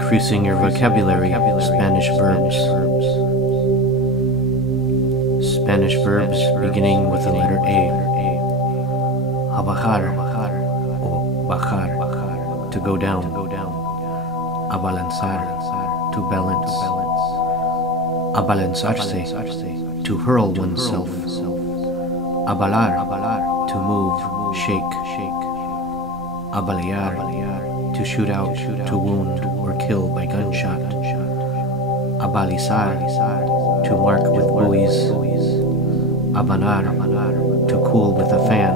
Increasing your vocabulary. Spanish verbs. Spanish verbs beginning with the letter A. Abajar o bajar, to go down. Abalanzar, to balance. Abalanzarse, to hurl oneself. Abalar, to move, shake. Abalear, to shoot out, to wound or kill by gunshot. Abalizar, to mark with buoys. Abanar, to cool with a fan.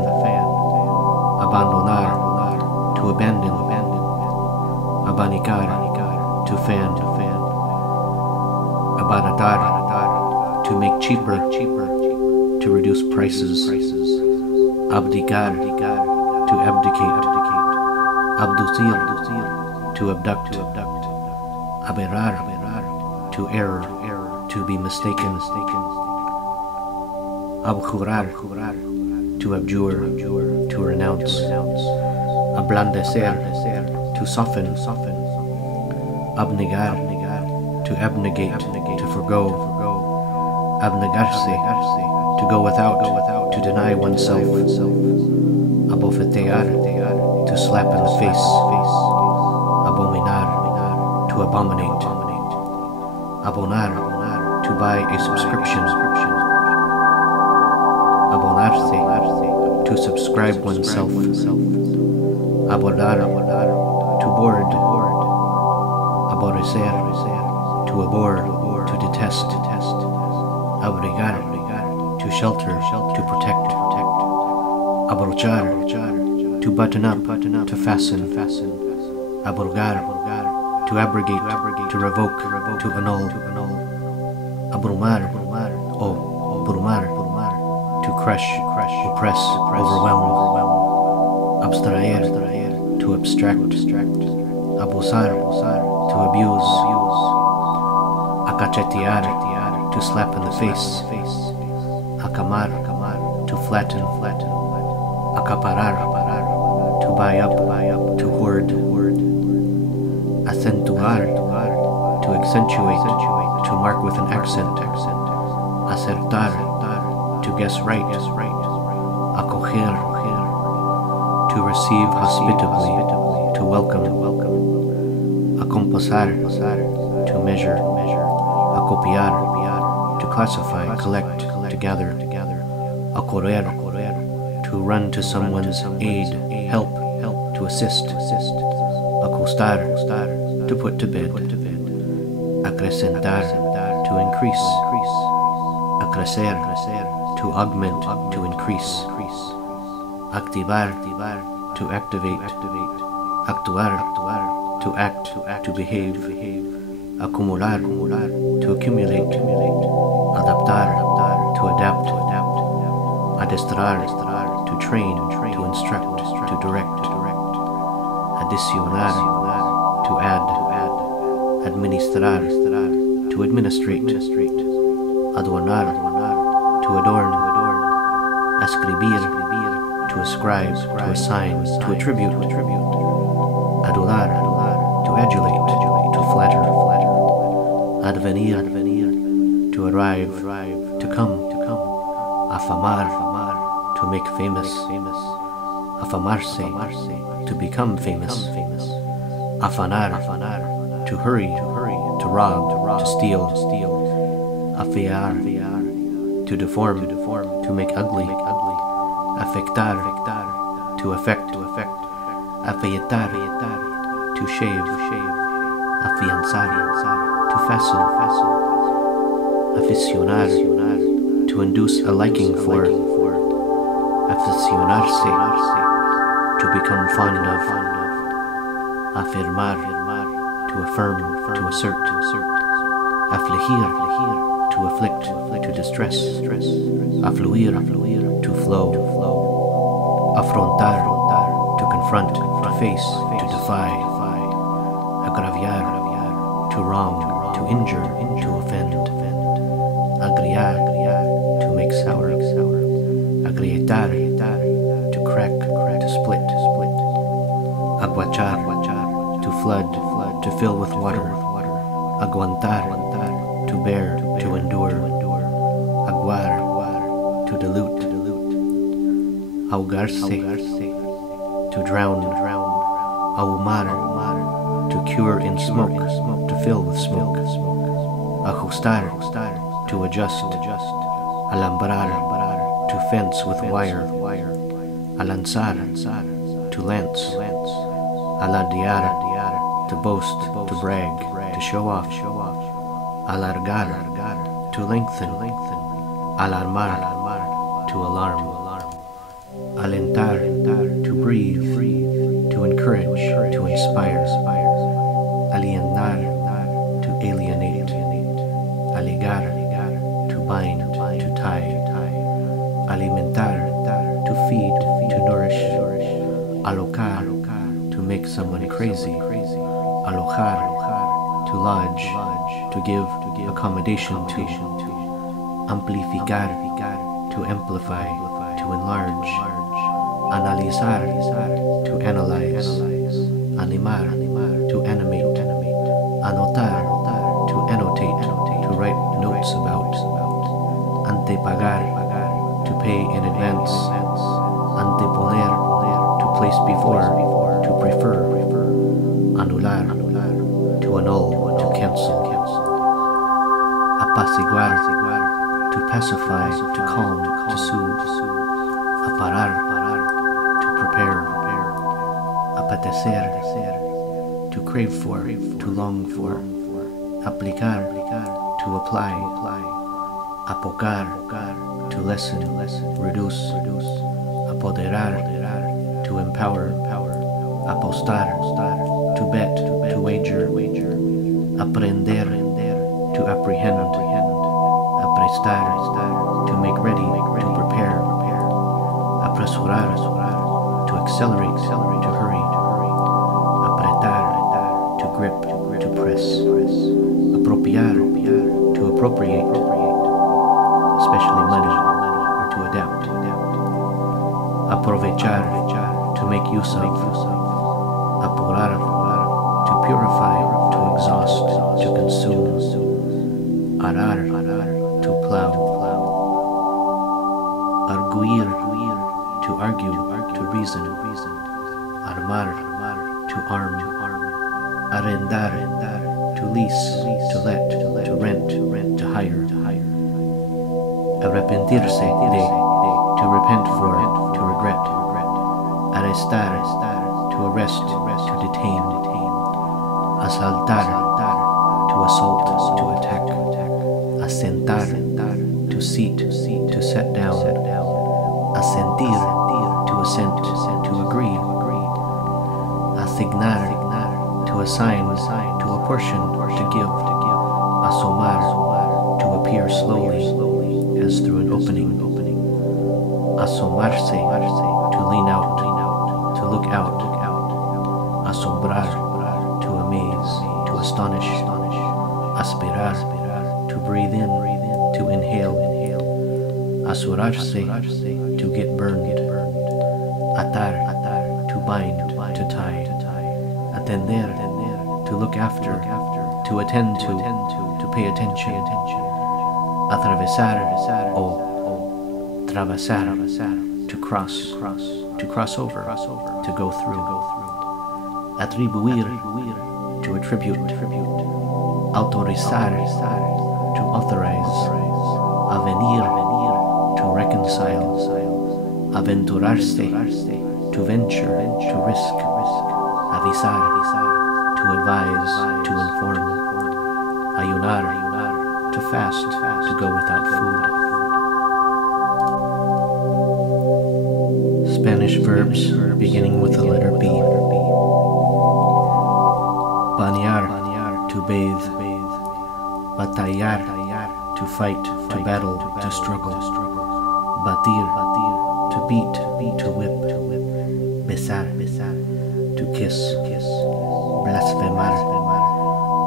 Abandonar, to abandon. Abanicar, to fan. Abaratar, to make cheaper, to reduce prices. Abdicar, to abdicate. Abducir, to abduct. Aberrar, to err, to be mistaken. Abjurar, to abjure, to renounce. Ablandecer, to soften. Abnegar, to abnegate, to forgo. Abnegarse, to go without, to deny oneself. Abofetear, to slap in the face. Abominar, to abominate. Abonar, to buy a subscription. Abonarse, to subscribe oneself. Abordar, to board. Aborrecer, to abhor, to detest. Abrigar, to shelter, to protect. Abrochar, to button up, to fasten. Abrogar, to abrogate, to revoke, to annul. Abrumar, brumar, to crush, oppress, overwhelm. Abstraer, to abstract. Abusar, to abuse. Acachetear, to slap in the face. Acamar, to flatten. Acaparar, to buy up, to hoard. Acentuar, to accentuate, to mark with an accent. Acertar, to guess right. Acoger, to receive hospitably, to welcome. Acomposar, to measure. Acopiar, to classify, collect, to gather. Acorrer, to run to someone's aid, help, to assist. Acostar, to put to bed. Acrecentar, to increase. Acrecer, to augment, to increase. Activar, to activate. Actuar, to act, to behave. Acumular, to accumulate. Adaptar, to adapt. Adestrar, to train, to instruct, to direct. Adicionar, to add. Administrar, to administrate. Adornar, to adorn. Escribir, to ascribe, to assign, to attribute. Adular, to adulate, to flatter. Advenir, to arrive, to come. Afamar, to make famous. Afamarse, to become famous. Afanar, to hurry, to rob, to steal. Afear, to deform, to make ugly. Afectar, to affect. Afeitar, to shave. Afianzar, to fasten. Aficionar, to induce a liking for. Aficionarse, to become fond of. Afirmar, to affirm, to assert. Afligir, to afflict, to distress. Afluir, to flow. Afrontar, to confront, to face, to defy. Agraviar, to wrong, to injure, to offend. Agriar, to make sour. Agrietar, to crack, to split. Aguachar, to flood, to fill with water. Aguantar, to bear, to endure. Aguar, to dilute. Ahogarse, to drown. Ahumar, to cure in smoke, to fill with smoke. Ajustar, to adjust. Alambrar, to fence with wire. Alanzar, to lance. Alardear, to boast, to brag, to show off. Alargar, to lengthen. Alarmar, to alarm. Alentar, to breathe, to encourage, to inspire. Alienar, to alienate. Aligar, to bind, to tie. Alimentar, to feed, to nourish. Alocar, to make someone crazy. Alojar, to lodge, to give accommodation to. Amplificar, to amplify, to enlarge. Analizar, to analyze. Animar, to animate. Anotar, to annotate, to write notes about. Antepagar, to pay in advance. Anteponer, to place before, to prefer. Anular, to annul, to cancel. Apaciguar, to pacify, to calm, to soothe. Aparar, to prepare. Apetecer, to crave for, to long for. Aplicar, to apply. Apocar, to lessen, reduce. Apoderar, to empower. Apostar, to bet, to wager. Aprender, to apprehend. Aprestar, to make ready, to prepare. Apresurar, to accelerate, to hurry. Apretar, to grip, to press. Appropriar, to appropriate, especially money, or to adapt. Aprovechar, to make use of. Apurar, to purify, to exhaust, to consume. Arar, to plow. Arguir, to argue, to reason. Armar, to arm. Arrendar, to lease, to let, to rent, to hire. Arrepentirse de, to repent for, to regret. Arrestar, to arrest, to detain. Asaltar, to assault, to attack. Asentar, to seat, to set down. Asentir, to assent, to agree. Asignar, to assign, to apportion, to give. Asomar, to appear slowly, as through an opening. Asomarse, to lean out, to look out. Asombrar, to amaze, to astonish. Aspirar, to breathe in, to inhale. Asurarse, to get burned. Atar, to bind, to tie. Atender, to look after, to attend to pay attention. Atravesar, o travesar, to cross over, to go through. Atribuir, to attribute. Autorizar, to authorize. Avenir, to reconcile. Aventurarse, to venture, to risk. Avisar, to advise, to inform. Ayunar, to fast, to go without food. Spanish verbs beginning with the letter B. Bañar, to bathe. Batallar, to fight, to battle, to struggle. Batir, to beat, to whip. Besar, to kiss. Blasfemar,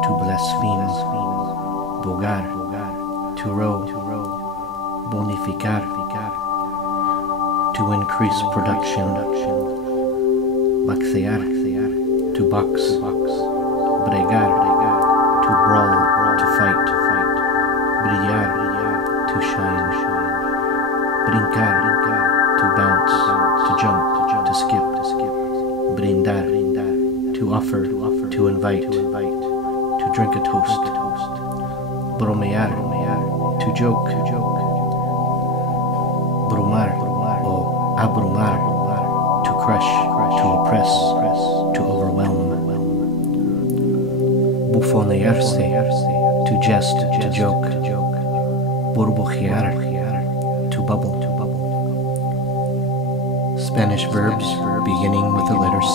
to blaspheme. Bogar, to row. Bonificar, to increase production. Baxear, to box. bregar, to brawl, to fight, brillar, to shine, brincar, to bounce, to jump, to skip, brindar, to offer, to invite, to drink a toast, bromear, to joke, brumar, or abrumar, to crush, to oppress, to overwhelm, bufonearse, to jest, to joke, burbujear, to bubble. Spanish verbs beginning with the letter C.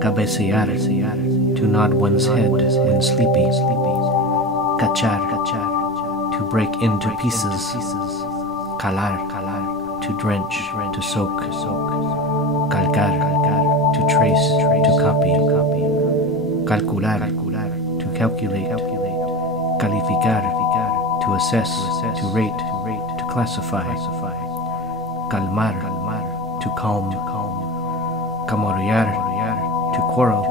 Cabecear, to nod one's head when sleepy. Cachar, to break into pieces. Calar, to drench, to soak. Calcar, to trace, to copy. Calcular, to calculate. Calificar, to assess, to rate, to classify. Calmar, to calm. Camorear, to quarrel.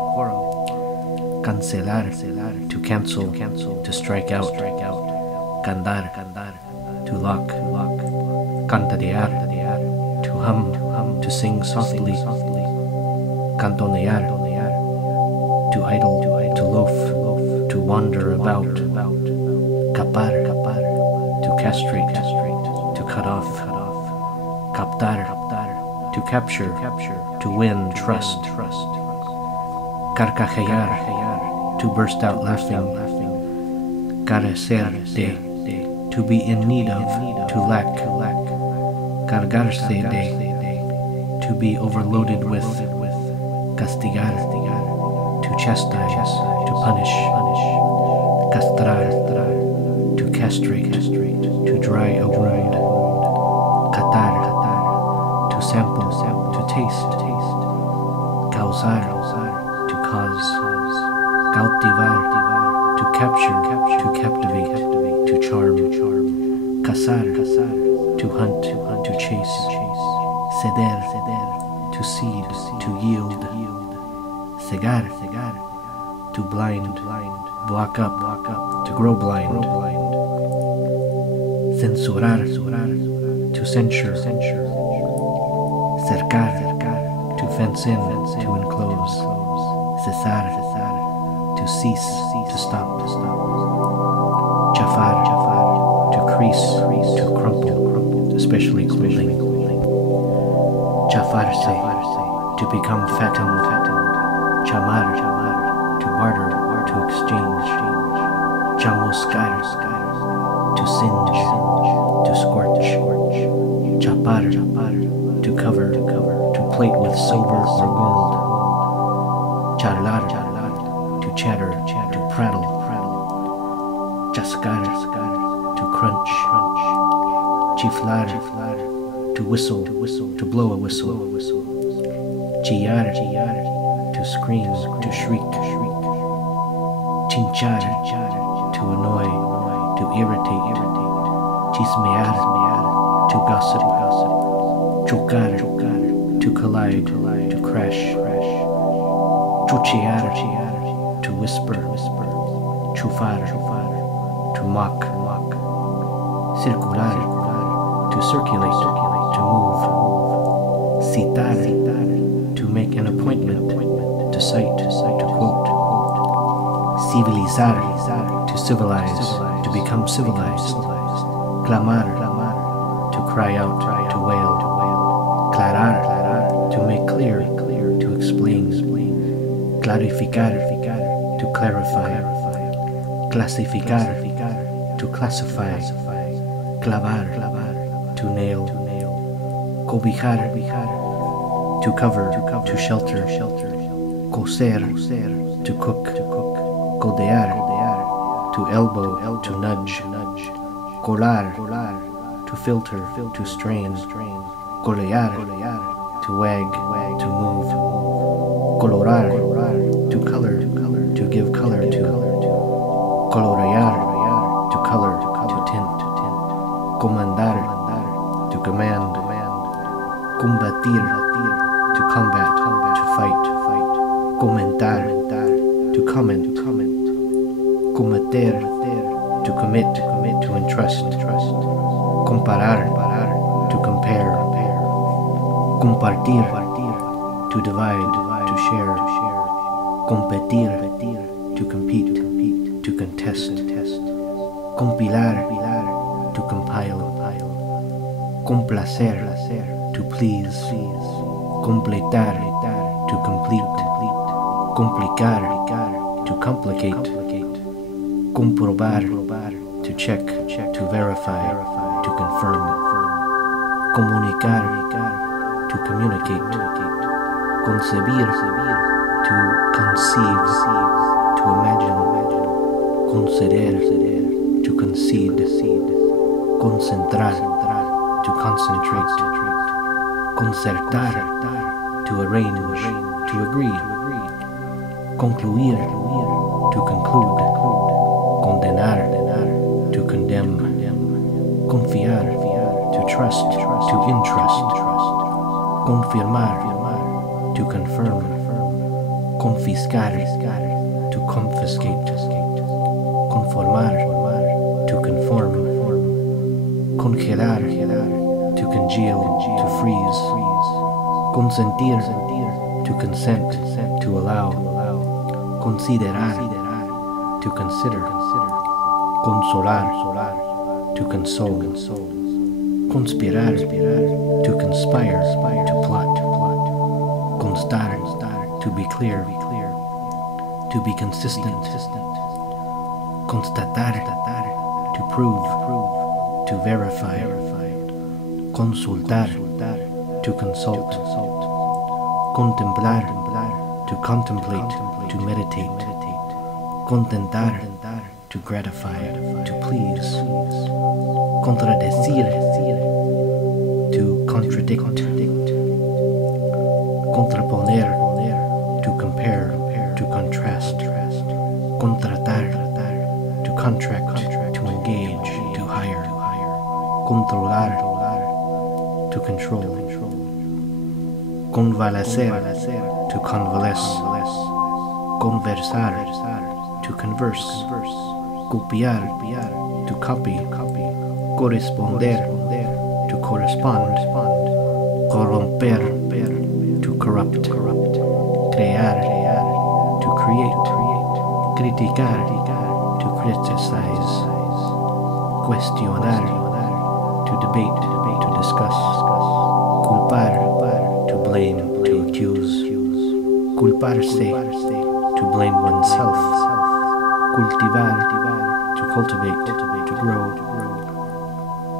Cancelar, to cancel, to strike out. Candar, to lock. Cantadear, to hum, to sing softly. Cantonear, to idle, to loaf, to wander about. Capar, to castrate, to cut off. Captar, to capture, to win trust. Carcajear, to burst out laughing. Carecer de, to be in need of, to lack. Cargarse de, to be overloaded with. Castigar, to chastise, to punish. Castrar, to castrate, to dry a wound. Catar, to sample, to taste. Causar, to cause. Cautivar, to capture, to captivate, to charm. Cazar, to hunt, to chase. Ceder, to seed, to yield. Cegar, to blind, block up, to grow blind. Censurar, to censure. Cercar, to fence in, to enclose. Cesar, to cease, to stop. Chafar, to crease, to crumple, especially clothing. Chafarse, to become fattened. Chamar, to barter, to exchange. Chamuscar, to singe, to scorch. Chapar, to cover, to plate with silver or gold. Charlar, to chatter, to prattle. Chascar, to crunch. Chiflar, to whistle, to blow a whistle. Chillar, to scream, to shriek. Chinchar, to annoy, to irritate. Chismear, to gossip. Chocar, to collide, to crash. Chuchear, to whisper. Chufar, to mock. Circular, to circulate, to move. Citar, to make an appointment, to cite, to quote. Civilizar, to civilize, to become civilized. Clamar, to cry out, to wail. Clarar, to make clear, to explain. Clarificar, to clarify. Clasificar, to classify. Clavar, to nail. Cobijar, to cover, to shelter. Coser, to cook. Codear, to elbow, to nudge. Colar, to filter, to strain. Colear, to wag, to move. Colorar, to color, to give color to. Colorear, to color, to tint. Comandar, to command. Combatir, to combat, to fight. Comentar, to comment, cometer, to commit, to entrust, comparar, to compare, compartir, to divide, to share, competir, to compete, to contest, compilar, to compile, complacer, to please, completar, to complete, complicar, to complicate, comprobar, to check, to verify, to confirm, comunicar, to communicate, concebir, to conceive, to imagine, conceder, to concede, concentrar, to concentrate, concertar, to arrange, to agree, concluir, to conclude, condenar, to condemn, confiar, to trust, to entrust, confirmar, to confirm, confiscar, to confiscate, conformar, to conform, congelar, to congeal, to freeze, consentir, to consent, to allow, considerar, to consider, consolar, to console, conspirar, to conspire, to plot, constar, to be clear, to be consistent, constatar, to prove, to verify, consultar, to consult, contemplar, to contemplate, to meditate, contentar, to gratify, to please, contradecir, to contradict, contraponer, to compare, to contrast, contratar, to contract, to engage, to hire, controlar, to control, convalescer, to convalesce, conversar, to converse, copiar, to copy, corresponder, to correspond, corromper, to corrupt, crear, to create, criticar, to criticize, cuestionar, to debate, to discuss, culpar, to blame, to accuse, culparse, to blame oneself, cultivar, to cultivate, to grow,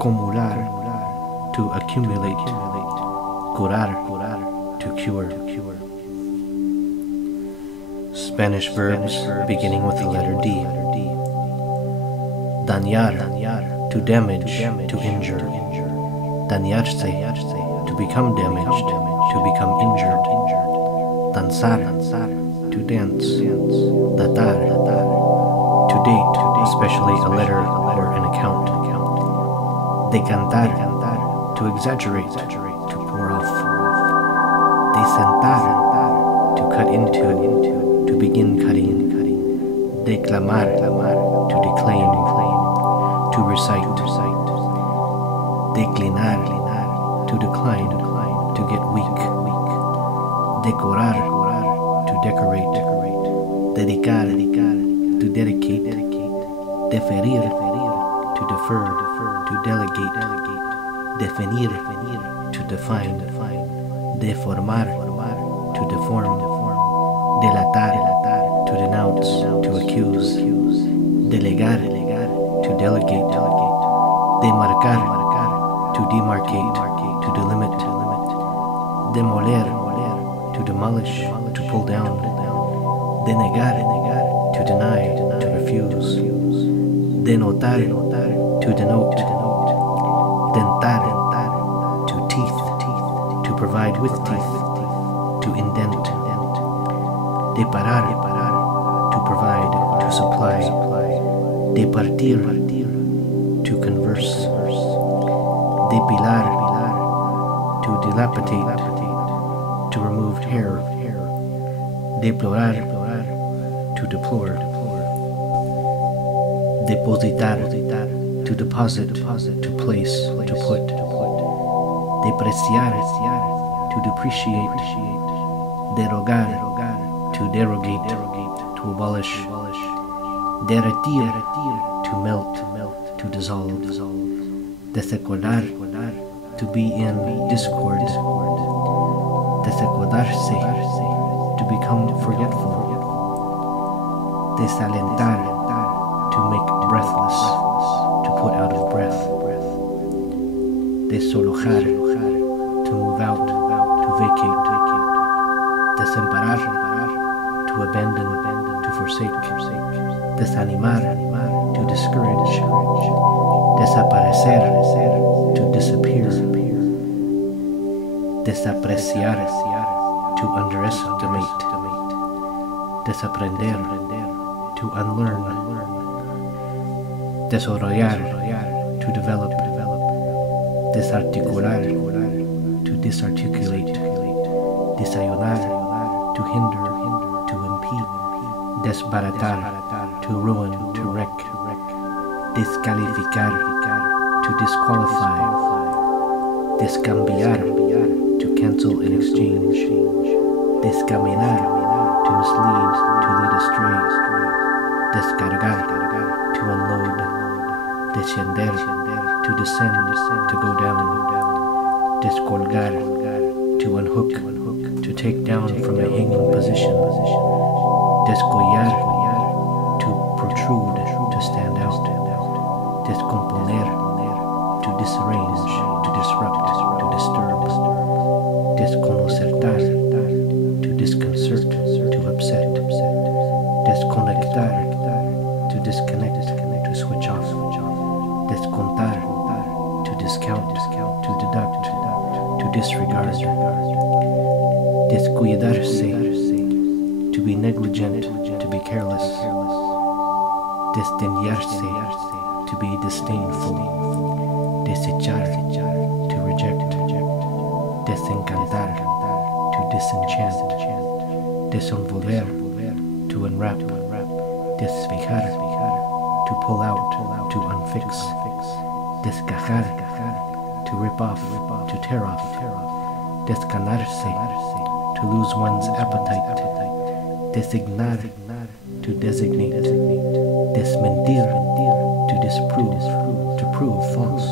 cumular, to accumulate, curar, to cure. Spanish verbs beginning with the letter D. Dañar, to damage, to injure. Dañarse, to become damaged, to become injured. Danzar, to dance. Datar, to date, especially a letter or an account. Decantar, to exaggerate, to pour off. Desentar, to cut into, to begin cutting. Declamar, to declaim, to recite. Declinar, to decline, to get weak. Decorar, to decorate. Dedicar, to dedicate. Deferir, to defer, to delegate. Definir, to define. Deformar, to deform. Delatar, to denounce, to accuse. Delegar, to delegate. Demarcar, to demarcate, to delimit. Demoler, to demolish, to pull down. Denegar, to deny, to refuse. Denotar, to denote. Dentar, to teeth, to provide with teeth, to indent. Deparar, to provide, to supply. Departir, to converse. Depilar, to dilapidate, to remove hair. Deplorar, to deplore. Depositar, to deposit, to place, to put. Depreciar, to depreciate. Derogar, to derogate, to abolish. Derretir, to melt, to dissolve. Desacordar, to be in discord. Desacordarse, to become forgetful. Desalentar, to make breathless, to put out of breath. Desalojar, to move out, to vacate. Desamparar, to abandon, to forsake. Desanimar, to discourage. Desaparecer, to disappear. Desapreciar, to underestimate. Desaprender, to unlearn. Desarrollar, to develop. Desarticular, to disarticulate. Desayunar, to hinder, to impede. Desbaratar, to ruin, to wreck. Descalificar, to disqualify. Descambiar, to cancel and exchange. Descaminar, to mislead, to lead astray. Descargar, to unload. Descender, to descend, to go down. Descolgar, to unhook, to take down from a hanging position. Descollar, to protrude, to stand out. Descomponer, to disarrange, to disrupt, to disturb. Desconcertar, to disconcert, to upset. Desconectar, to disconnect, to switch off. Descontar, to discount, to deduct, to disregard. Descuidarse, to be negligent, to be careless. Desdeñarse, to be disdainful. Desechar, to reject. Desencantar, to disenchant. Desenvolver, to unwrap. Desfijar, to pull out, to unfix. Descajar, to rip off, to tear off. Descanarse, to lose one's appetite. Designar, to designate. Desmentir, to disprove, to prove false.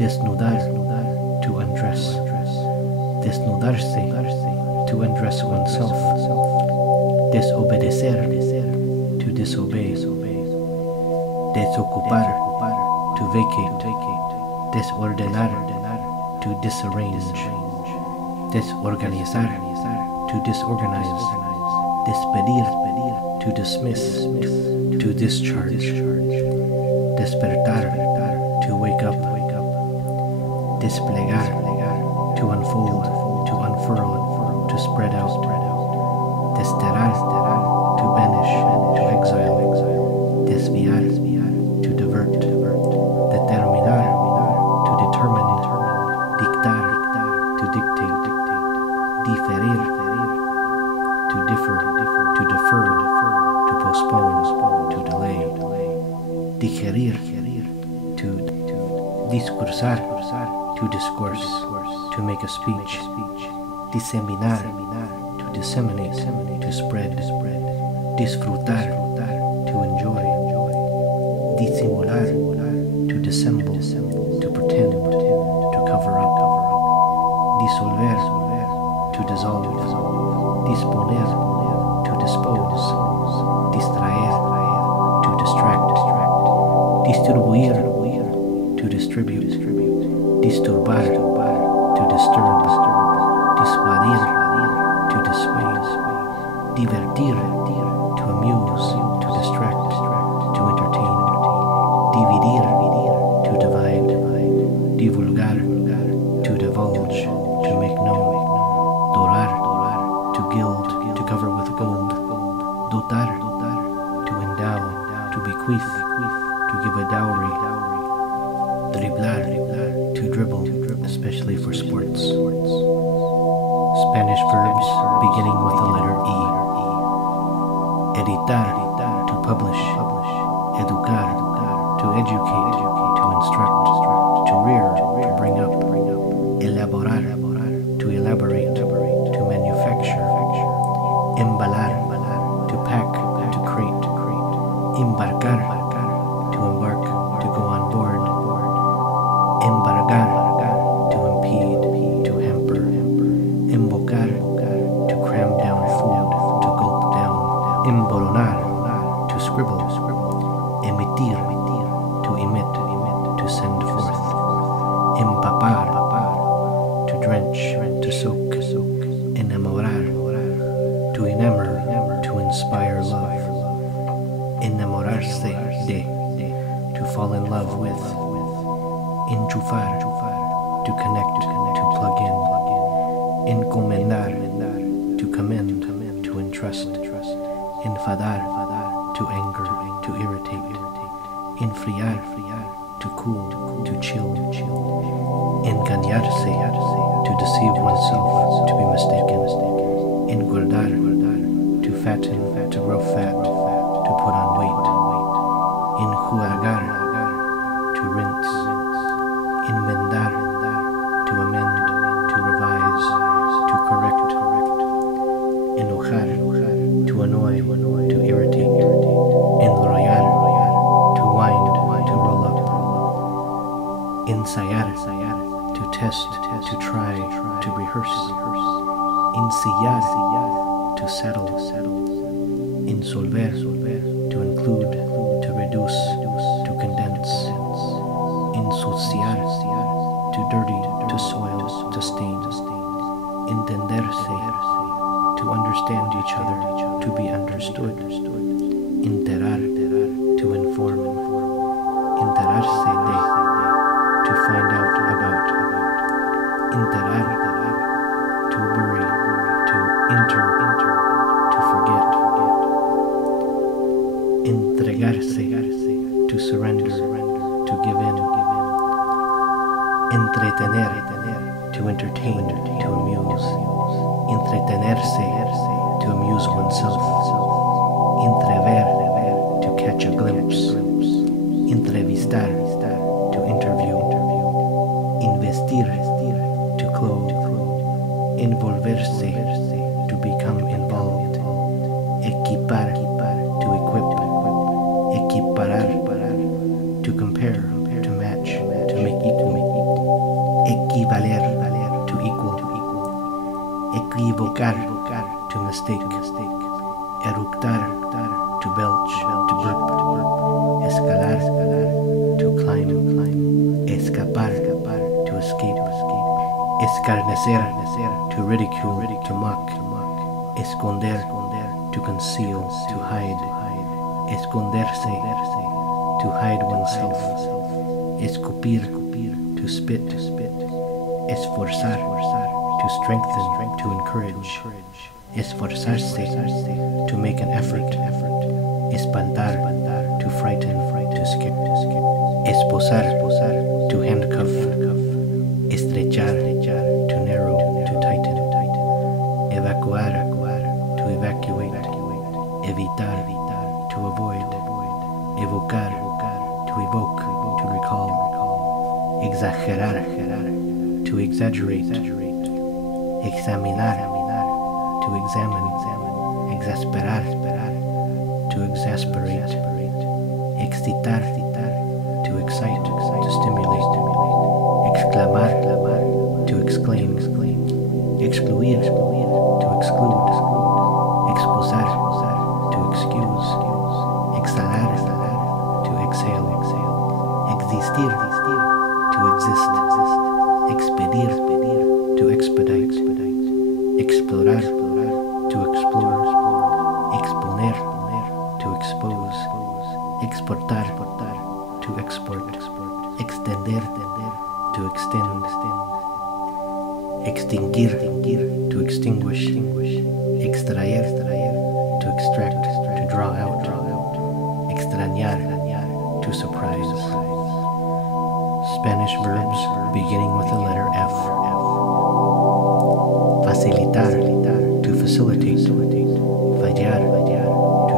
Desnudar, to undress. Desnudarse, to undress oneself. Desobedecer, to disobey. Desocupar, to vacate. Desordenar, to disarrange. Desorganizar, to disorganize. Despedir, to dismiss, to discharge. Despertar, to wake up. Desplegar, to unfold, to unfurl, to spread out. Desterrar, to banish, to exile. Desviar, to divert. Determinar, to determine. Dictar, to dictate. Diferir, to differ, to defer, to postpone, to delay. Digerir, to discursar, to discourse, to make a speech. Diseminar, to disseminate, to spread. Disfrutar, to enjoy. Disimular, to dissemble, to pretend, to cover up. Dissolver, to dissolve. Disponer, to dispose. Distraer, to distract. Distribuir, to distribute. Disturbar, to disturb. Dissuadir, to dissuade. Divertir, to amuse, to distract, to entertain. Dividir, to divide. Divulgar, to divulge, to make known. Dorar, to gild, to cover with gold. Dotar, to endow, to bequeath, to give a dowry. Driblar, to dribble, especially for sports. Spanish verbs beginning with the letter E. editar, to publish, educar, to educate, to instruct, to rear, to bring up, elaborar, to elaborate, to manufacture, embalar, to pack, to crate, embarcar, to embark, to go on board, embargar, to impede, to hamper, embocar, to cram down food, to gulp down, embolonar, to scribble, emitir, to emit, to send forth, empapar, to drench, to soak, enamorar, to enamor, to inspire love, enamorarse de, to fall in love with, enchufar, to connect, to plug in, encomendar, to commend, to entrust, enfadar, to anger, to irritate, enfriar, to cool, to chill, engañarse, to deceive oneself, to be mistaken, engordar, to fatten, to grow fat, to put on weight, enjuagar, to rinse, enmendar, to amend, to revise, to correct, enojar, to annoy, to irritate, enrollar, to wind, to roll up, ensayar, to test, to try, to rehearse, ensayar, to settle, insolver, to include, to reduce, to condense, ensuciar, to dirty, to soil, to stain, entenderse, to understand each other, to be understood, enterar, to inform, enterarse de, to find out about, enterar, to bury, to enter, to forget, entregarse, to surrender, to give in, entretener, to entertain, to amuse, entretenerse, to amuse oneself, entrever, to catch a glimpse, entrevistar, to interview, investir, to clothe, envolverse, to become involved, equipar, to equip, equiparar, to compare, to match, to make equal, equivaler, to equal, equivocar, to mistake, eructar, to belch, to burp, escalar, to climb, escapar, to escape, escarnecer, to ridicule, to mock, esconder, to conceal, to hide, esconderse, to hide oneself, escupir, to spit, esforzar, to strengthen, to encourage, esforzarse, to make an effort, espantar, to frighten, to scare, esposar, to handcuff, estrechar, to narrow, to tighten, evacuar, to evacuate, evitar, to avoid, evocar, to evoke, to recall, exagerar, to exaggerate, examinar, to examine, exasperar, to exasperate, excitar, to excite, to stimulate, exclamar, to exclaim, excluir, to exclude, excusar, to excuse, exhalar, to exhale, existir, to exist, expedir, to expedite, explorar, to explore, exponer, to expose, exportar, to export, extender, to extend, extinguir, to extinguish, extraer, to extract, to draw out, extrañar, to surprise. Spanish verbs beginning with the letter F. Facilitar, to facilitate, fallar, to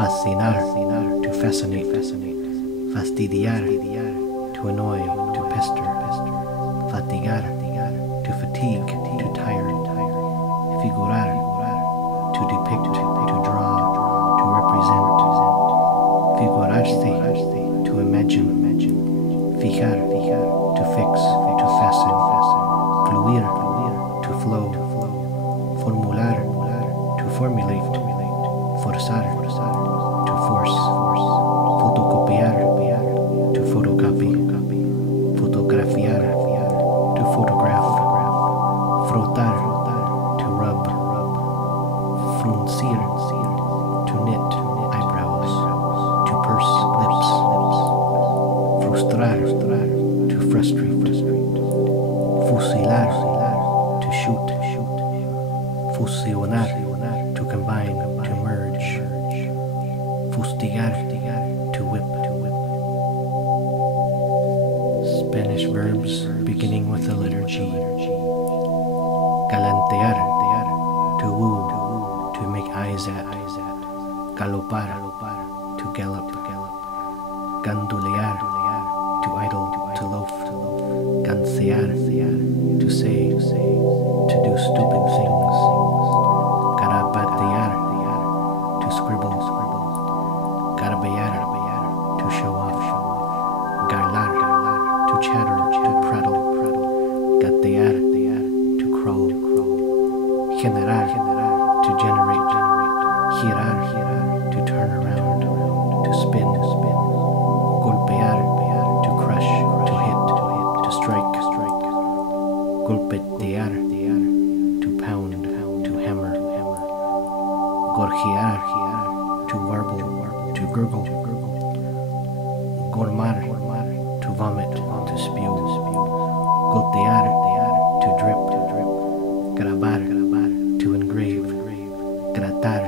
fascinar, to fascinate, fastidiar, to annoy, to pester, fatigar, to fatigue, to tire, figurar, to depict, to draw, to represent, figurarse, to imagine, fijar, to fix, to fasten, fluir, to flow, formular, to formulate, forzar, to force, fotocopiar, to photocopy, fotografiar, to photograph, frotar, to rub, fruncir, to knit eyebrows, to purse lips, frustrar, to frustrate, fusilar, to shoot, fusionar, to combine, to merge, fustigar, to whip. Spanish verbs beginning with the letter G. Galantear, to woo, to make eyes at. Galopar, to gallop. Gandulear, to idle, to loaf. Gansear, to say, to do stupid things. Garabatear, to scribble. Garabayar, to show off. Garlar, to chatter, to prattle. Gatear, to crawl. Generar, to generate. Girar, to turn around, to spin. Golpear, to crush, to hit, to strike. Golpetear, to pound, to hammer. Gorjear, to warble, to gurgle. Gormar, to vomit, to spew. Gotear, to drip. Grabar, to engrave. Gratar,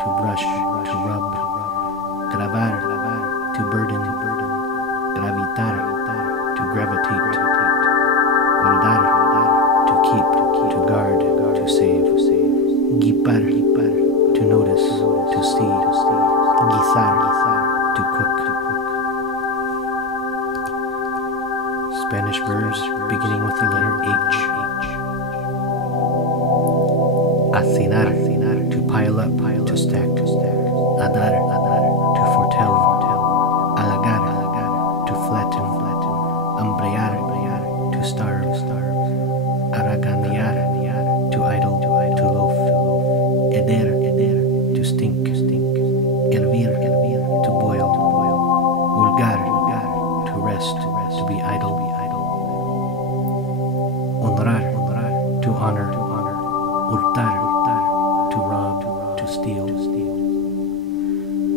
to brush, to rub. Gravar, to burden. Gravitar, to gravitate. Guardar, to keep, to guard, to save. Guipar, to notice, to see. Guisar, to cook. Spanish verbs beginning with the letter H. Hacinar, to pile up, to stack. Adar, to foretell. Alagar, to flatten. Hambrear, to starve. Araganear, to idle, to loaf. Eder, to stink. Hervir, to boil. Vulgar, to rest, to be idle. Honrar, to honor. Hurtar, to rob, to steal.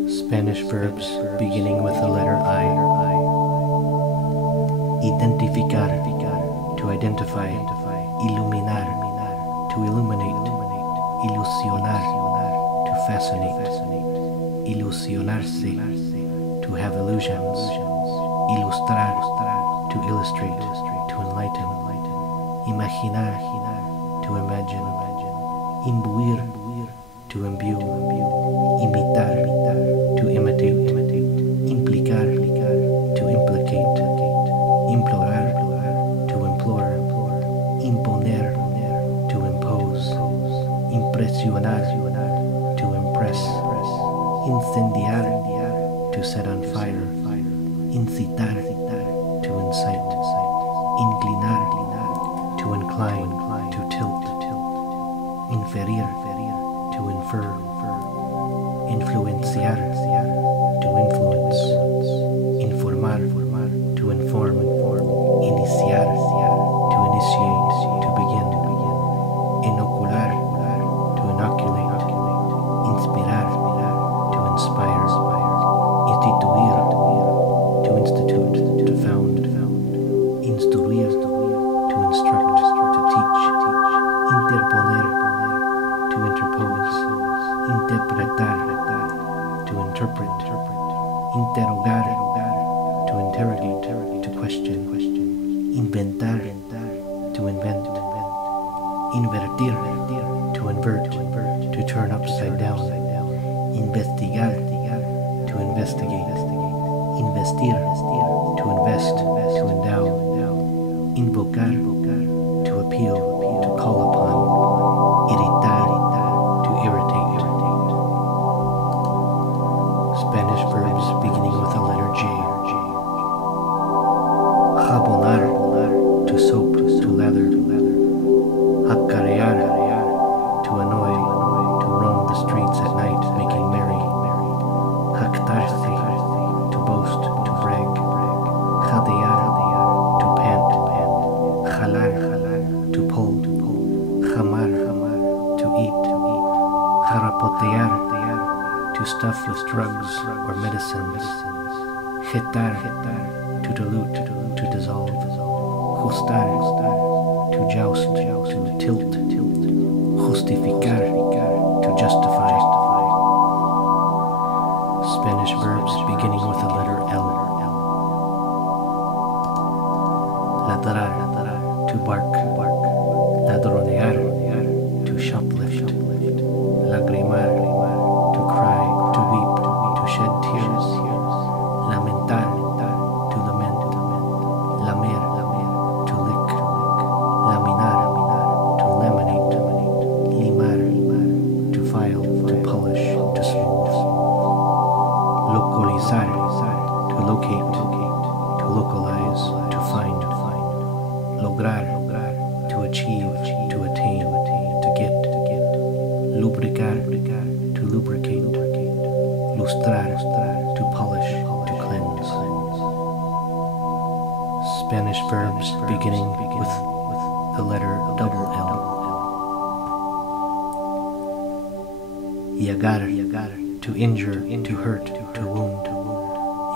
Spanish verbs beginning with the letter I. Identificar, to identify. Iluminar, to illuminate. Ilusionar, to fascinate. Ilusionarse, to have illusions. Ilustrar, to illustrate, to enlighten. Imaginar, to imagine. Imbuir, to imbue. Imitar, to imitate. Implicar, to implicate. Implorar, to implore. Imponer, to impose. Impresionar, to impress. Incendiar, to set on fire. Incitar, to incite. Inclinar, to incline, to tilt. Inferir, to infer. Influenciar, to influence. Informar, to inform. Iniciar, to initiate, to begin. Inocular, to inoculate. Inspirar, to inspire. Instituir, to institute, to found. Instruir, to instruct, to teach. Interponer, to interpose. Interpretar, to interpret. Interrogar, to interrogate, to question. Inventar, to invent. Invertir, to invert, to turn upside down. Investigar, investigate, investir, to invest, to endow, invocar, to appeal, to call upon, irritar, to irritate. Spanish verbs beginning with the letter J. Jabonar, to soap, to lather, Hacarear, to annoy, to roam the streets at night making merry, Jactarse, to boast, to brag, Jadear, to pant, Jalar, to pull, Jamar, to eat, Jarapotear, to stuff with drugs or medicines, Jetar, to dilute, to dissolve, Justar, to joust, to tilt, justificar, to justify. Spanish verbs beginning with the letter L. Ladrar, to bark, ladronear, to shoplift, lagrimar, to cry, to weep, to shed tears, lamentar, to lament, lamer, to lick, laminar, to laminate, limar, to file, to polish, to smooth, localizar, to locate, to localize, to find, lograr, to achieve, to attain, to get, lubricar, to lubricate, lustrar, to polish, to cleanse. Spanish verbs beginning with the letter double L. Llagar, to injure, to hurt, to wound.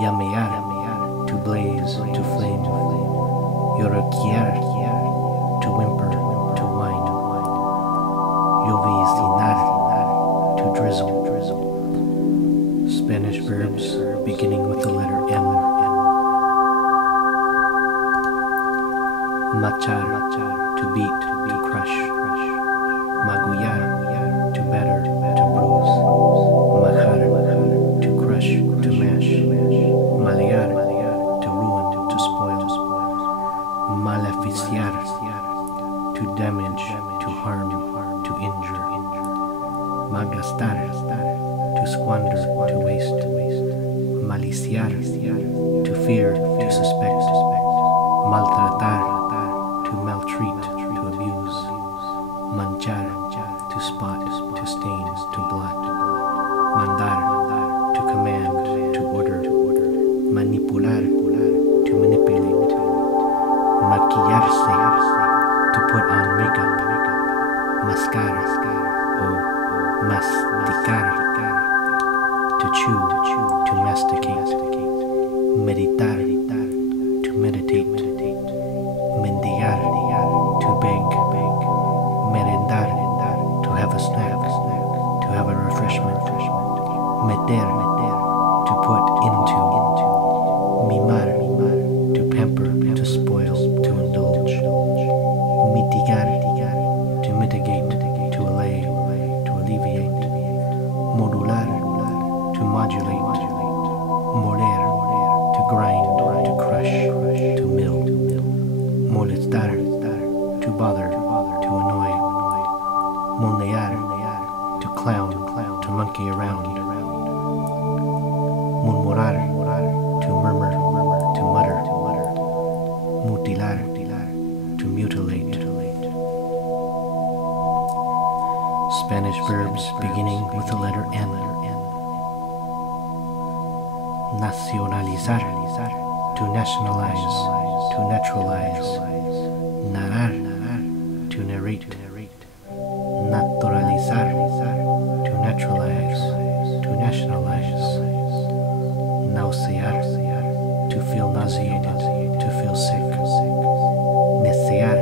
Llamear, to blaze, to flame. Lloriquear, to whimper, to whine. Lloviznar, to drizzle. Spanish verbs beginning with the letter M. Machar, to beat, to crush. Magullar, to batter, to bruise. Majar, to crush, to mash. Malear, to ruin, to spoil. Maleficiar, to damage, to harm, to injure. Malgastar, to squander, to waste. Maliciar, to fear, to suspect. Maltratar, to maltreat, to abuse. Manchar, to spot, to stain, to blot. Mandar, to command, to order. Manipular, to manipulate. Maquillarse, to put on makeup. Mascar, or masticar, to chew, to masticate. Meditar, to meditate. Mendigar, to beg. Merendar, to have a snack, to have a refreshment. Meter, to put into. Mimar, to pamper, to spoil, to indulge. Mitigar, to mitigate, to allay, to alleviate. Modular, to modulate. Moler, to grind, to crush, to mill. Molestar, to bother, to annoy. Monear, to clown, to monkey around. Murmurar, to murmur, to mutter. Mutilar, to mutilate. Spanish verbs beginning with the letter N. Nacionalizar, to nationalize, to naturalize. Narrar, to narrate. Naturalizar, to naturalize, to nationalize. Nausear, to feel nauseated, to feel sick. Necear,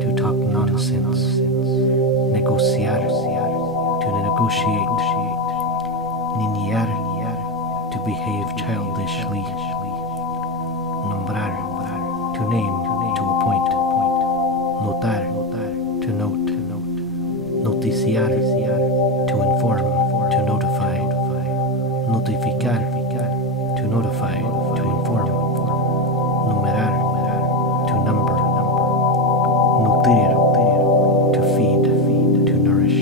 to talk nonsense. Negociar, to negotiate. Niñar, to behave childishly. Nombrar, to name, to appoint. Notar, to note. Noticiar, to inform, to notify. Notificar, to notify, to inform, numerar, to number, nutrir, to feed, to nourish.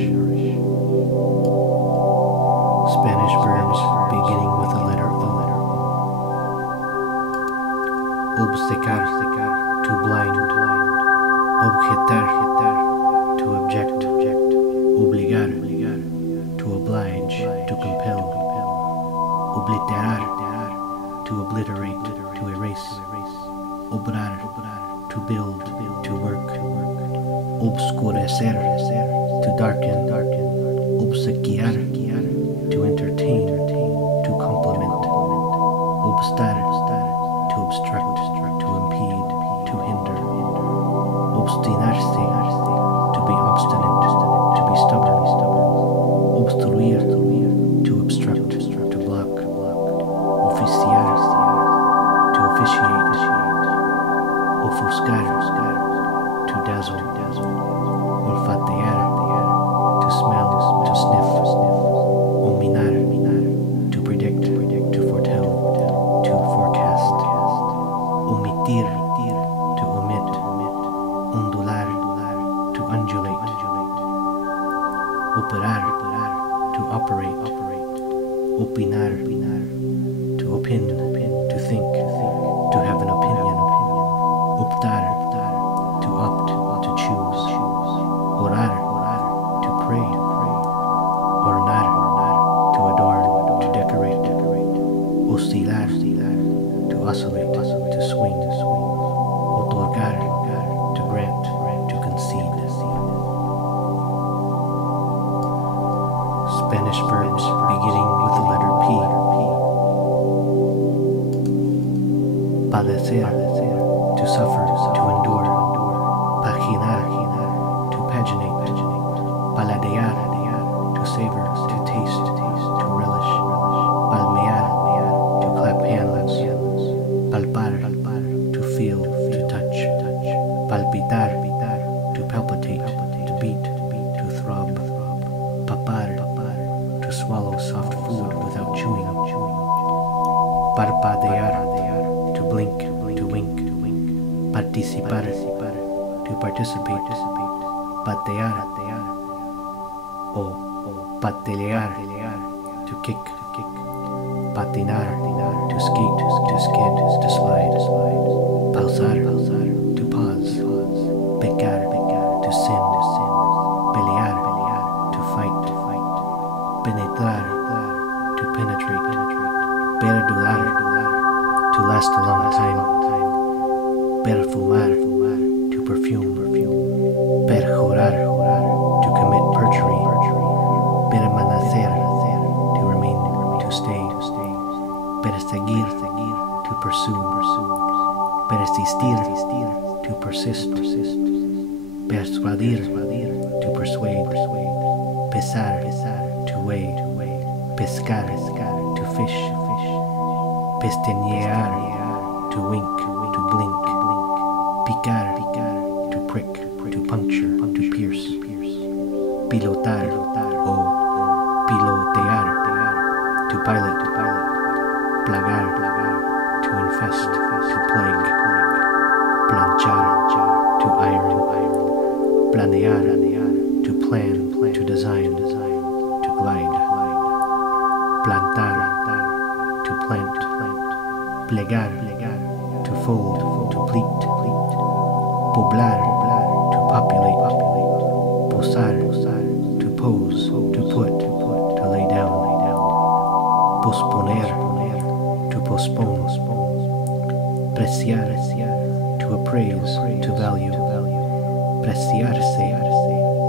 Spanish verbs beginning with the letter O. Obcecar, to blind, objetar, to object, obligar, to oblige, to compel, obliterar, to obliterate, to erase, obrar, to build, to work, obscurecer, to darken, obsequiar, to entertain, to complement, obstar, to obstruct, to impede, to hinder, obstinarse, to be obstinate, to be stubborn, obstruir, to obstruct, to block, oficiar, to officiate, ofuscar, to dazzle, olfatear, to smell, to sniff, ominar, to predict, to foretell, to forecast, omitir, to omit, ondular, to undulate, operar, to operate, opinar, to opin, to think, to have an opinion, optar, to opt, to choose, orar, to pray, ornar, to adorn, to decorate, oscilar, to oscillate, to swing, otorgar, to grant, to concede. Spanish verbs beginning with the letter P. Padecer, to suffer, to endure. Paginar, to paginate. Paladear, to savor, to taste, to relish. Palmear, to clap hands. Palpar, to feel, to touch. Palpitar, to palpitate, to beat, to throb. Papar, to swallow soft food without chewing. Parpadear, to blink, to wink. Participar, to participate. Patear, o patelear, to kick. Patinar, to skate, to skid, to slide. Pausar, to pause. Pecar, to sin. Pelear, to fight. Penetrar, to penetrate. Perdurar, to last a long time. Perfumar, to perfume. Perjurar, to commit perjury. Permanecer, to remain, to stay. Perseguir, to pursue. Persistir, to persist. Persuadir, to persuade. Pesar, to weigh. Pescar, to fish. Pestañear, to wink, to blink. Picar, to prick, to puncture, to pierce. Pilotar, o pilotear, to pilot. Plagar, to infest, to plague. Planchar, to iron. Planear, to plan, to design, to glide. Plantar, to plant. Plegar, to fold, to pleat. Poblar, to populate. Posar, to pose, to put, to lay down. Posponer, to postpone. Preciar, to appraise, to value. Preciarse,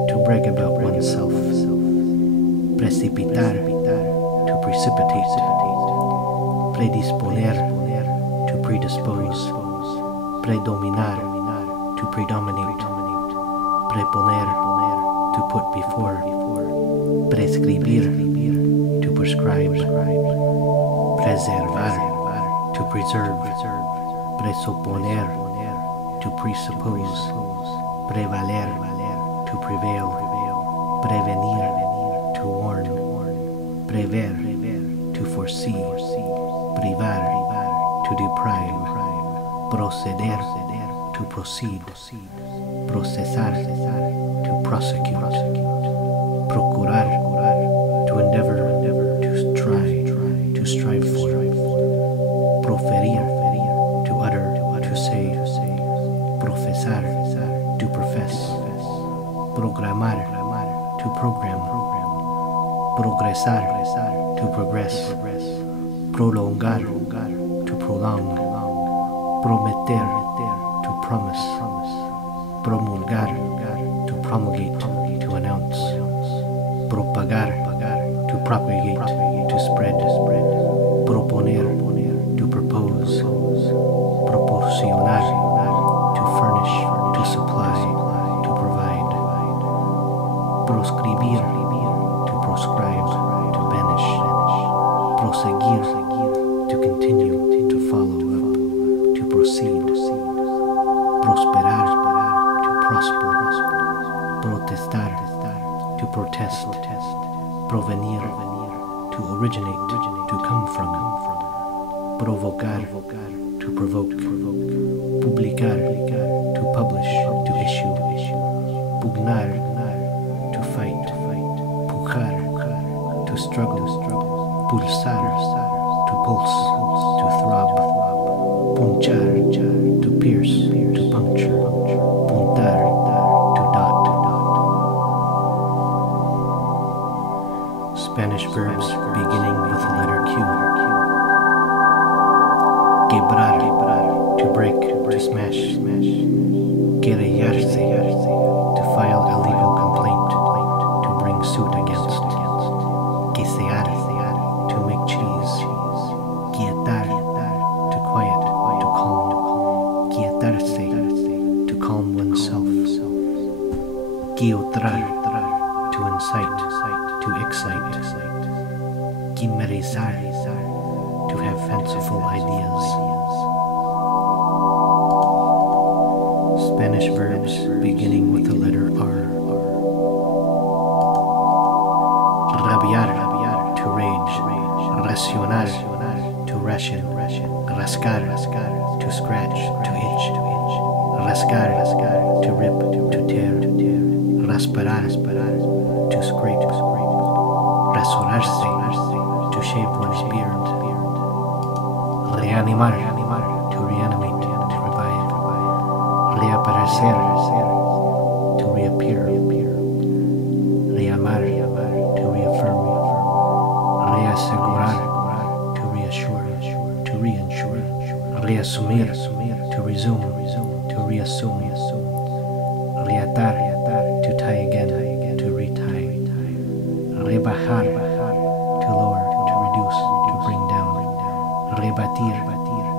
to brag about oneself. Precipitar, to precipitate. Predisponer, to predispose. Predominar, to predominate. Preponer, to put before. Prescribir, to prescribe. Preservar, to preserve. Presuponer, to presuppose. Prevaler, to prevail. Prevenir, to warn. Prever, to foresee. privar, to deprive, proceder, to proceed, procesar, to prosecute, procurar, to endeavor, to strive for, proferir, to utter, to say, professar, to profess, programar, to program, progresar, to progress, prolongar, to prolong, prometer, to promise, promulgar, to promulgate, to announce, propagar, to propagate, to spread, proponer, to propose, proporcionar, to furnish, to supply, to provide, proscribir, to proscribe, to banish, proseguir, to continue, to follow up, to proceed, prosperar, to prosper, protestar, to protest, provenir, to originate, to come from, provocar, to provoke, publicar, to publish, to issue, pugnar, to fight, pujar, to struggle, pulsar, to pulse, to throb, punchar, to pierce, to puncture, puntar, to dot. Spanish verbs beginning with the letter Q. Quebrar, to break, to smash. Querellarse, to file a legal complaint, to bring suit against. Quesear, to make cheese. Quietar, to quiet, to calm. Quietarse, to calm oneself. Quiotrar, to incite, to excite. Quimerizar, to have fanciful ideas. Spanish verbs beginning with the letter R. Rabiar, to rage. Racionar, to ration. Rascar, to scratch, to itch. Rasgar, to rip, to tear. Rasparar, to scrape. Rasurarse, to shave one's beard. Reanimar, to reanimate, to revive. Reaparecer, to reappear. Reamar, to reaffirm. Reasegurar, to reassure, to reinsure. Reassumir, to resume, to reassume. Reatar, to tie again, to retie. Rebajar, to lower, to reduce, to bring down. Rebatir,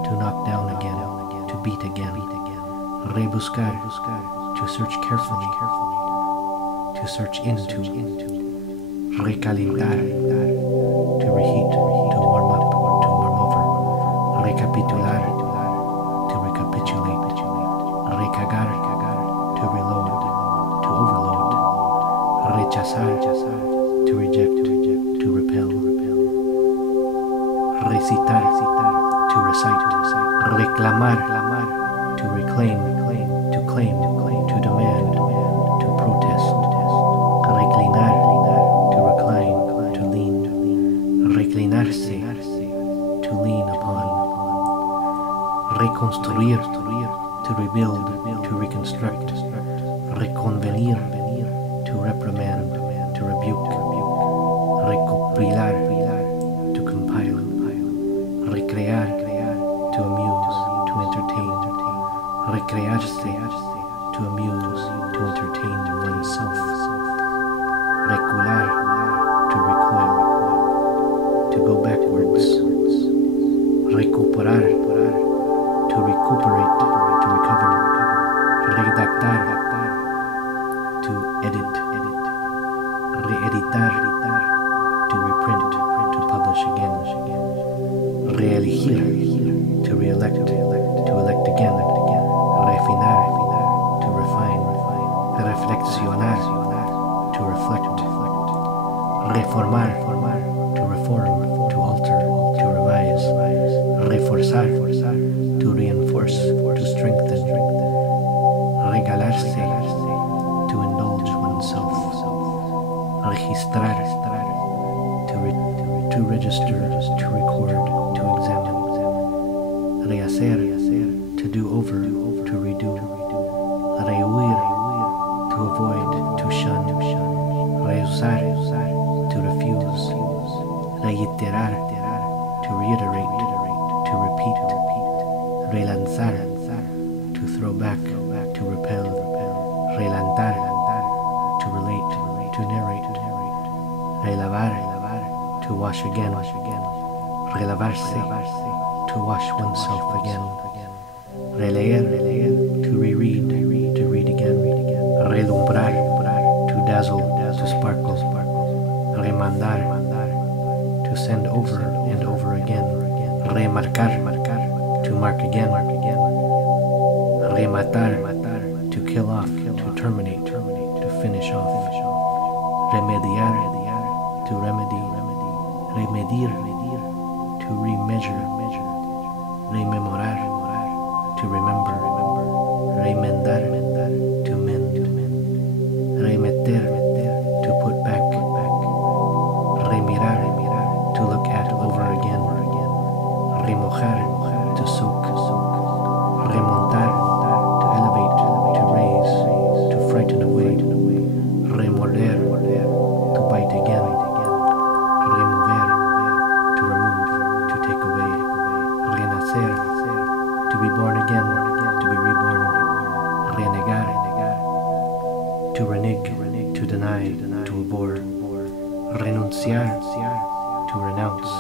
to knock down again, to beat again. Rebuscar, to search carefully, to search into. Recalentar, to reheat, to warm up, to warm over. Recapitular, to recapitulate. Recagar, to reload, to overload. Rechazar, to reject, to repel. Recitar, to recite. Reclamar, to reclaim, to claim, to demand, to protest. Reclinar, to recline, to lean. Reclinarse, to lean upon. Reconstruir, to rebuild, to reconstruct. Reconvenir, to reprimand, to rebuke. Recopilar, to compile. Recrear, to amuse, to entertain. Recrearse, to amuse, to entertain oneself. Recular, to recoil, to go backwards. Recuperar, to recuperate, to recover. Redactar, to edit. Reeditar, to reprint, to publish again. Reelegir, to re-elect, to elect again. Refinar, to refine. Reflexionar, to reflect. Reformar, to reform, to alter, to revise. reinforce, to strengthen, regalarse, to indulge oneself, registrar, to register, to record, to examine, rehacer, to do over, to redo, rehuir, to avoid, to shun, rehusar, to refuse, reiterar, to reiterate, to repeat, relanzar, to throw back, to repel, relantar, to relate, to narrate, relavar, to wash again, relavarse, to wash oneself again, releer, to reread, to read again, relumbrar, to dazzle, to sparkle, remandar, to send over and over again, remarcar, to mark again, rematar, to kill off, to terminate, to finish off, remediar, to remedy, remedir, to remeasure, rememorar, to remember, remendar, to mend, remeter, to put back, remirar, to look at over again, remojar, to soak, remontar, to elevate, to raise, to frighten away, remorder, to bite again, remover, to remove, to take away, renacer, to be born again, to be reborn, renegar, to renege, to deny, to abhor, renunciar, to renounce,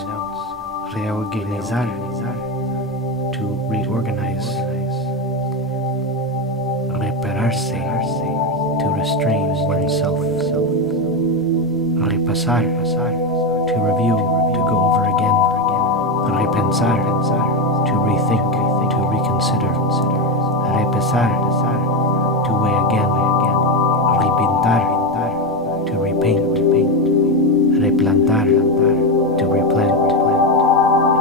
reorganizar, to reorganize, repararse, to restrain oneself, repasar, to review, to go over again, repensar, to rethink, to reconsider, repesar, to weigh again, repintar, to repaint, replantar, to replant,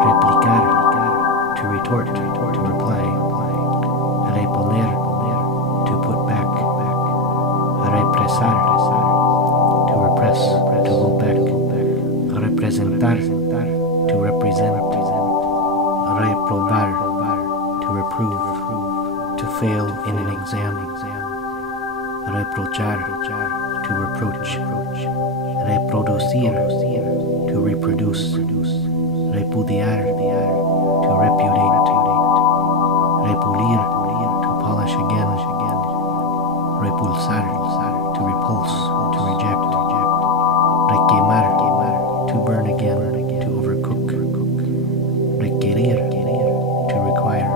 replicar, to retort, to reply, reponer, to put back, represar, to repress, to hold back, representar, to represent, reprobar, to reprove, to fail in an exam, reprochar, to reproach, reproducir, to reproduce, repudiar, to repudiate, repulir, to polish again, repulsar, to repulse, to reject, requemar, to burn again, to overcook, requerir, to require,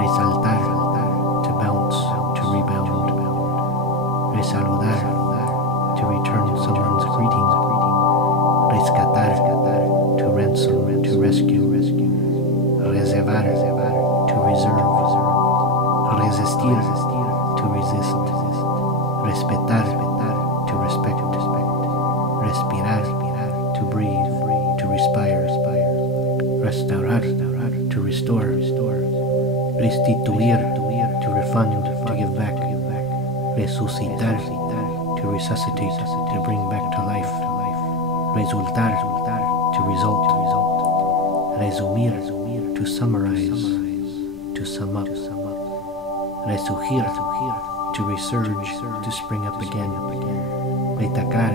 resaltar, to bounce, to rebound, resaludar, to return someone's greeting, rescatar, to ransom, to rescue, reservar, to reserve, resistir, to resist, respetar, to respect, respirar, to breathe, to respire, restaurar, to restore, restituir, to refund, to give back, resucitar, to resuscitate, to bring back to life, resultar, to result, resumir, to summarize, to sum up, resurgir, to resurge, to spring up again, retacar,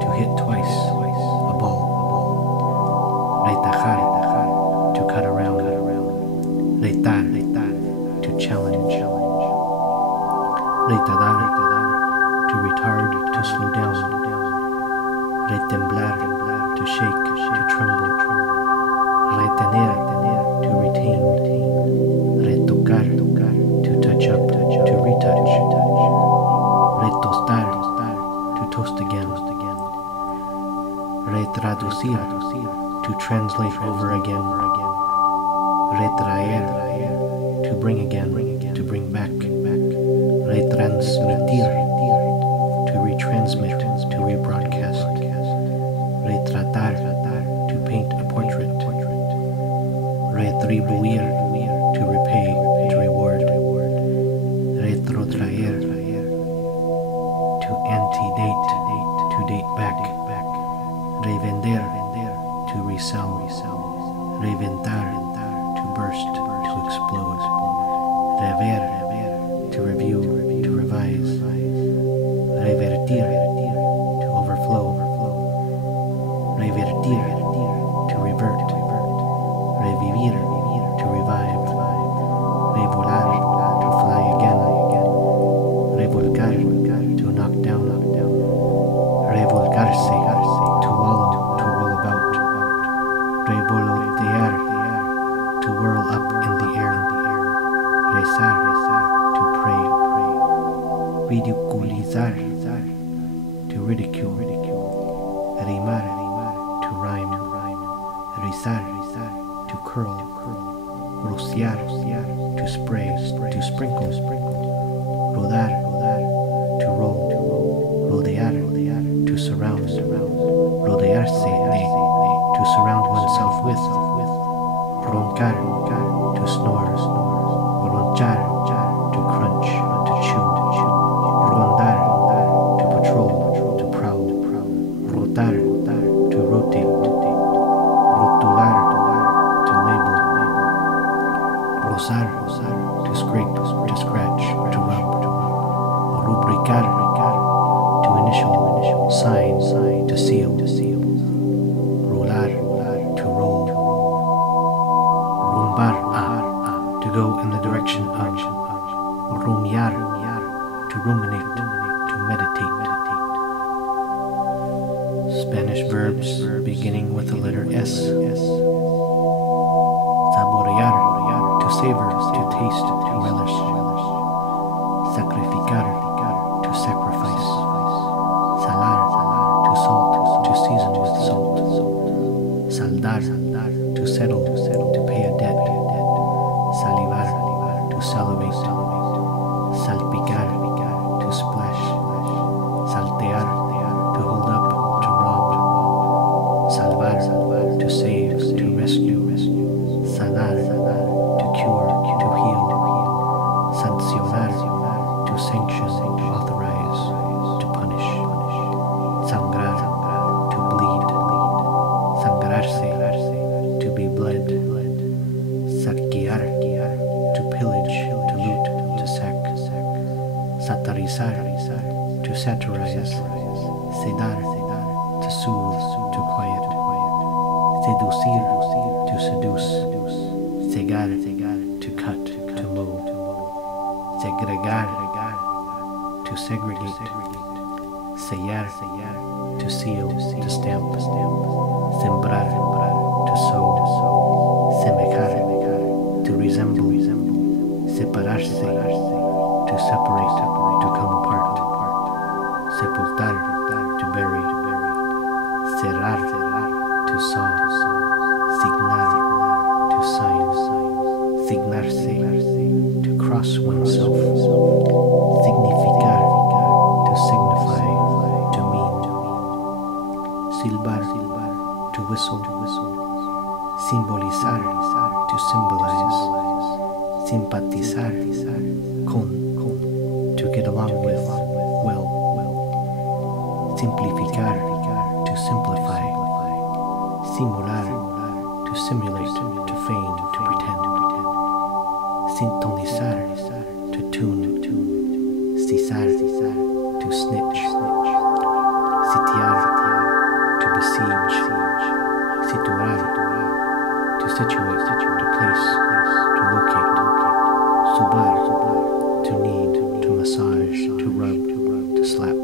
to hit twice, a ball, retajar, to cut around, retar, to challenge, retardar, to retard, to slow down, retemblar, to shake, to tremble, retener, to retain, retocar, to touch up, to retouch, retostar, to toast again, retraducir, to translate over again, retraer, to bring again, to bring back, retransmitir, to retransmit, to rebroadcast, retratar, to paint a portrait, retribuir, to recell, reventar, to burst, to explode, rever, to review, to revise, revertir, to overflow, revertir, to revert, revivir, to revive, revolar, to fly again, revolcar, to knock down, revolcarse, to wallow, to roll about, revolotear, to whirl up in the air, rezar, to pray, ridiculizar, to ridicule, rimar, to rhyme, rizar, to curl, rociar, to spray, to sprinkle, rodar, to roll, rodear, to surround, rodearse, to surround oneself with, roncar, to snore, ronchar, to crunch, to chew, rondar, to patrol, to prowl, rotar, to rotate, rotular, to label, rosar, to scrape, to scratch, to rub, rubricar, to initial, sign, to seal, rolar, to roll, rumbar, to go in the direction of, rumiar, to ruminate, to meditate. Spanish verbs beginning with the letter S. Saborear, to savor, to taste, to relish. Sacrificar, to sacrifice. Salar, to salt, to season with salt. Saldar, to settle, to pay a debt. Salivar, to salivate. Salpicar, to splash. Saltear, to hold up, to rob. Salvar, to save, to rescue. Sanar, to cure, to heal. Sancionar, to sanction, to authorize, to punish. Sangrar, to bleed. Sangrarse, to be bled. Saquear, to pillage, to loot, to sack. Satarizar, to satirize. Sedar, to soothe, to quiet. Seducir, to seduce. Cegar, to cut, to move. Segregar, to segregate. Sellar, to seal, to stamp. Sembrar, to sow. Semejar, to resemble. Separarse, to separate, to come apart. Sepultar, to bury. Cerrar, to saw. Signar, to sign. Signarse, to cross oneself. Significar, to signify, to mean. Silbar, to whistle. Simbolizar, to symbolize. Simpatizar, con, to get along with, well. Simplificar, to simplify. Simular, to simulate, to feign, to pretend. Sintonizar, to tune. Cisar, to snitch. Sitiar, to besiege. Situar, to situate, to place, to locate. Subar, to knead, to massage, to rub, to slap.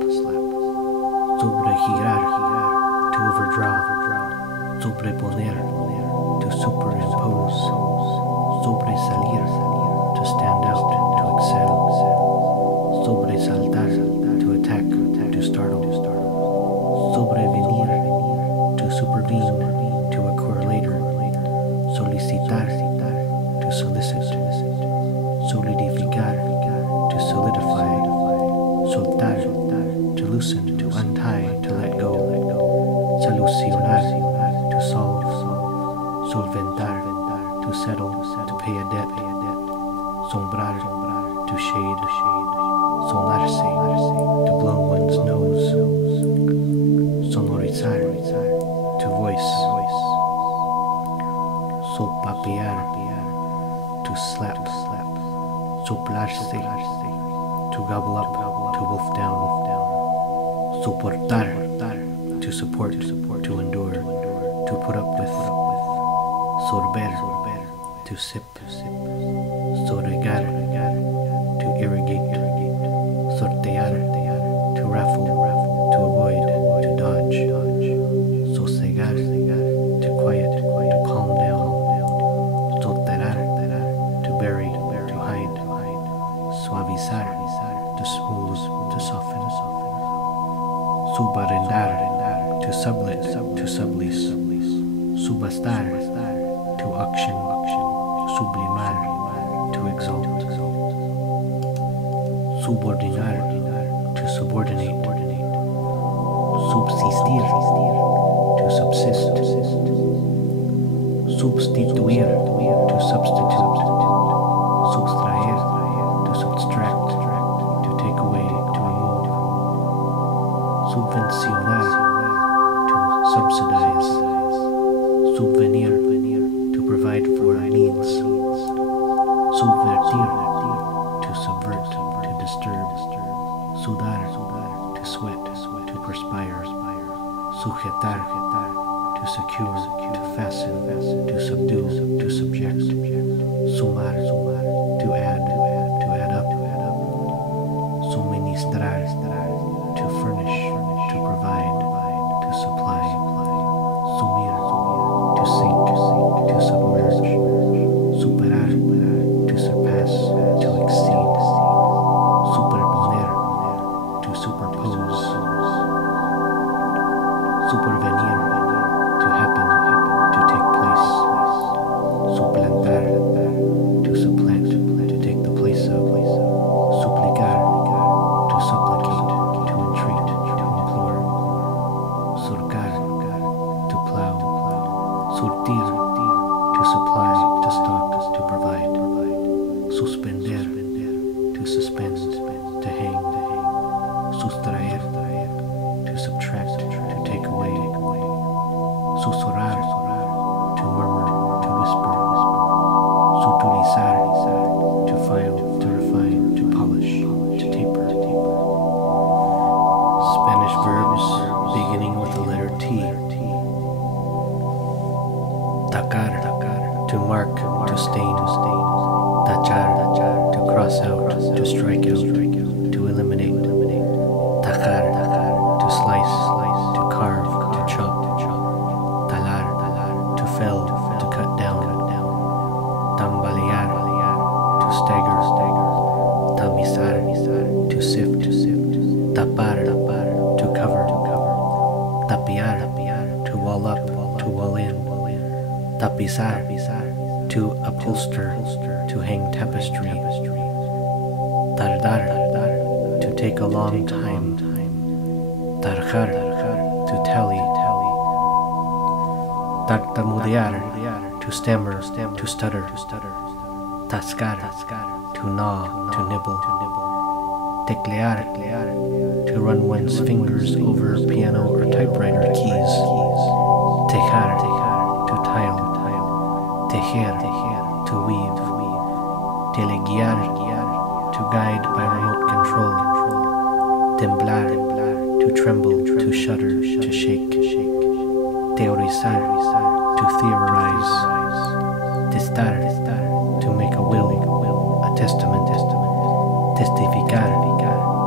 Sobregirar, to overdraw. Sobreponer, to superimpose. Sobresalir, to stand out, to excel. Sobresaltar, to attack, to startle. Sobrevenir, to supervene, to occur later. Solicitar, to solicit. Solidificar, to solidify. Soltar, to loosen, to untie, to let go. Solucionar, to solve. Solventar, to settle, to pay a debt. Sombrar, to shade. Sonarse, to blow one's nose. Sonorizar, to voice. sopapear, to slap, soplarse, to gobble up, to wolf down, soportar, to support, to endure, to put up with, sorber, to sip, sorregar, to irrigate, sortear, to raffle, to avoid, to dodge, sosegar, to quiet, to calm down, soterar, to bury, to hide, suavizar, to smooth, to soften, subarrendar, to sublet, to sublease, subastar, to auction, sublimar, to exalt, subordinar, to subordinate, subsistir, to subsist, substituir, to substitute, subtraer, to subtract, to take away, to remove, subvencionar, to subsidize, subvenir, to provide for needs, subvertir, to subvert, to disturb, sudar, to sweat, to perspire, sujetar, to secure, to fasten, to subdue, to subject, sumar, to add up, suministrar, to furnish, to provide, to supply, sumir, to sink, to submerge, superar, to surpass, to exceed, superponer, to superpose, supervenir, to happen, to take place, suplantar, to supplant, to take the place of, suplicar, to supplicate, to entreat, to implore, surcar, to plow, surtir, to supply, to stock, to provide, suspender, to suspend, to hang, sustraer, to subtract, to take away, susurrar, to murmur, to whisper, suturizar, to file, to refine, to polish, to taper. Spanish verbs beginning with the letter T. Tacar, to mark, to stain, tachar, to cross out, to strike out, to eliminate, tajar, to slice, to carve, to chop, talar, to fell, to cut down, tambalear, to stagger, tamizar, to sift, tapar, to cover, tapiar, to wall up, to wall in, tapizar, to upholster, to hang tapestry, tardar, to take a long time, tarjar, to tally, tartamudear, to stammer, to stutter, tascar, to gnaw, to nibble, teclear, to run one's fingers over piano or typewriter keys, tejar, to tile, tejer, to weave, teleguiar, to guide by remote control, temblar, to tremble, to shudder, to shake, teorizar, to theorize, testar, to make a will, a testament, testificar,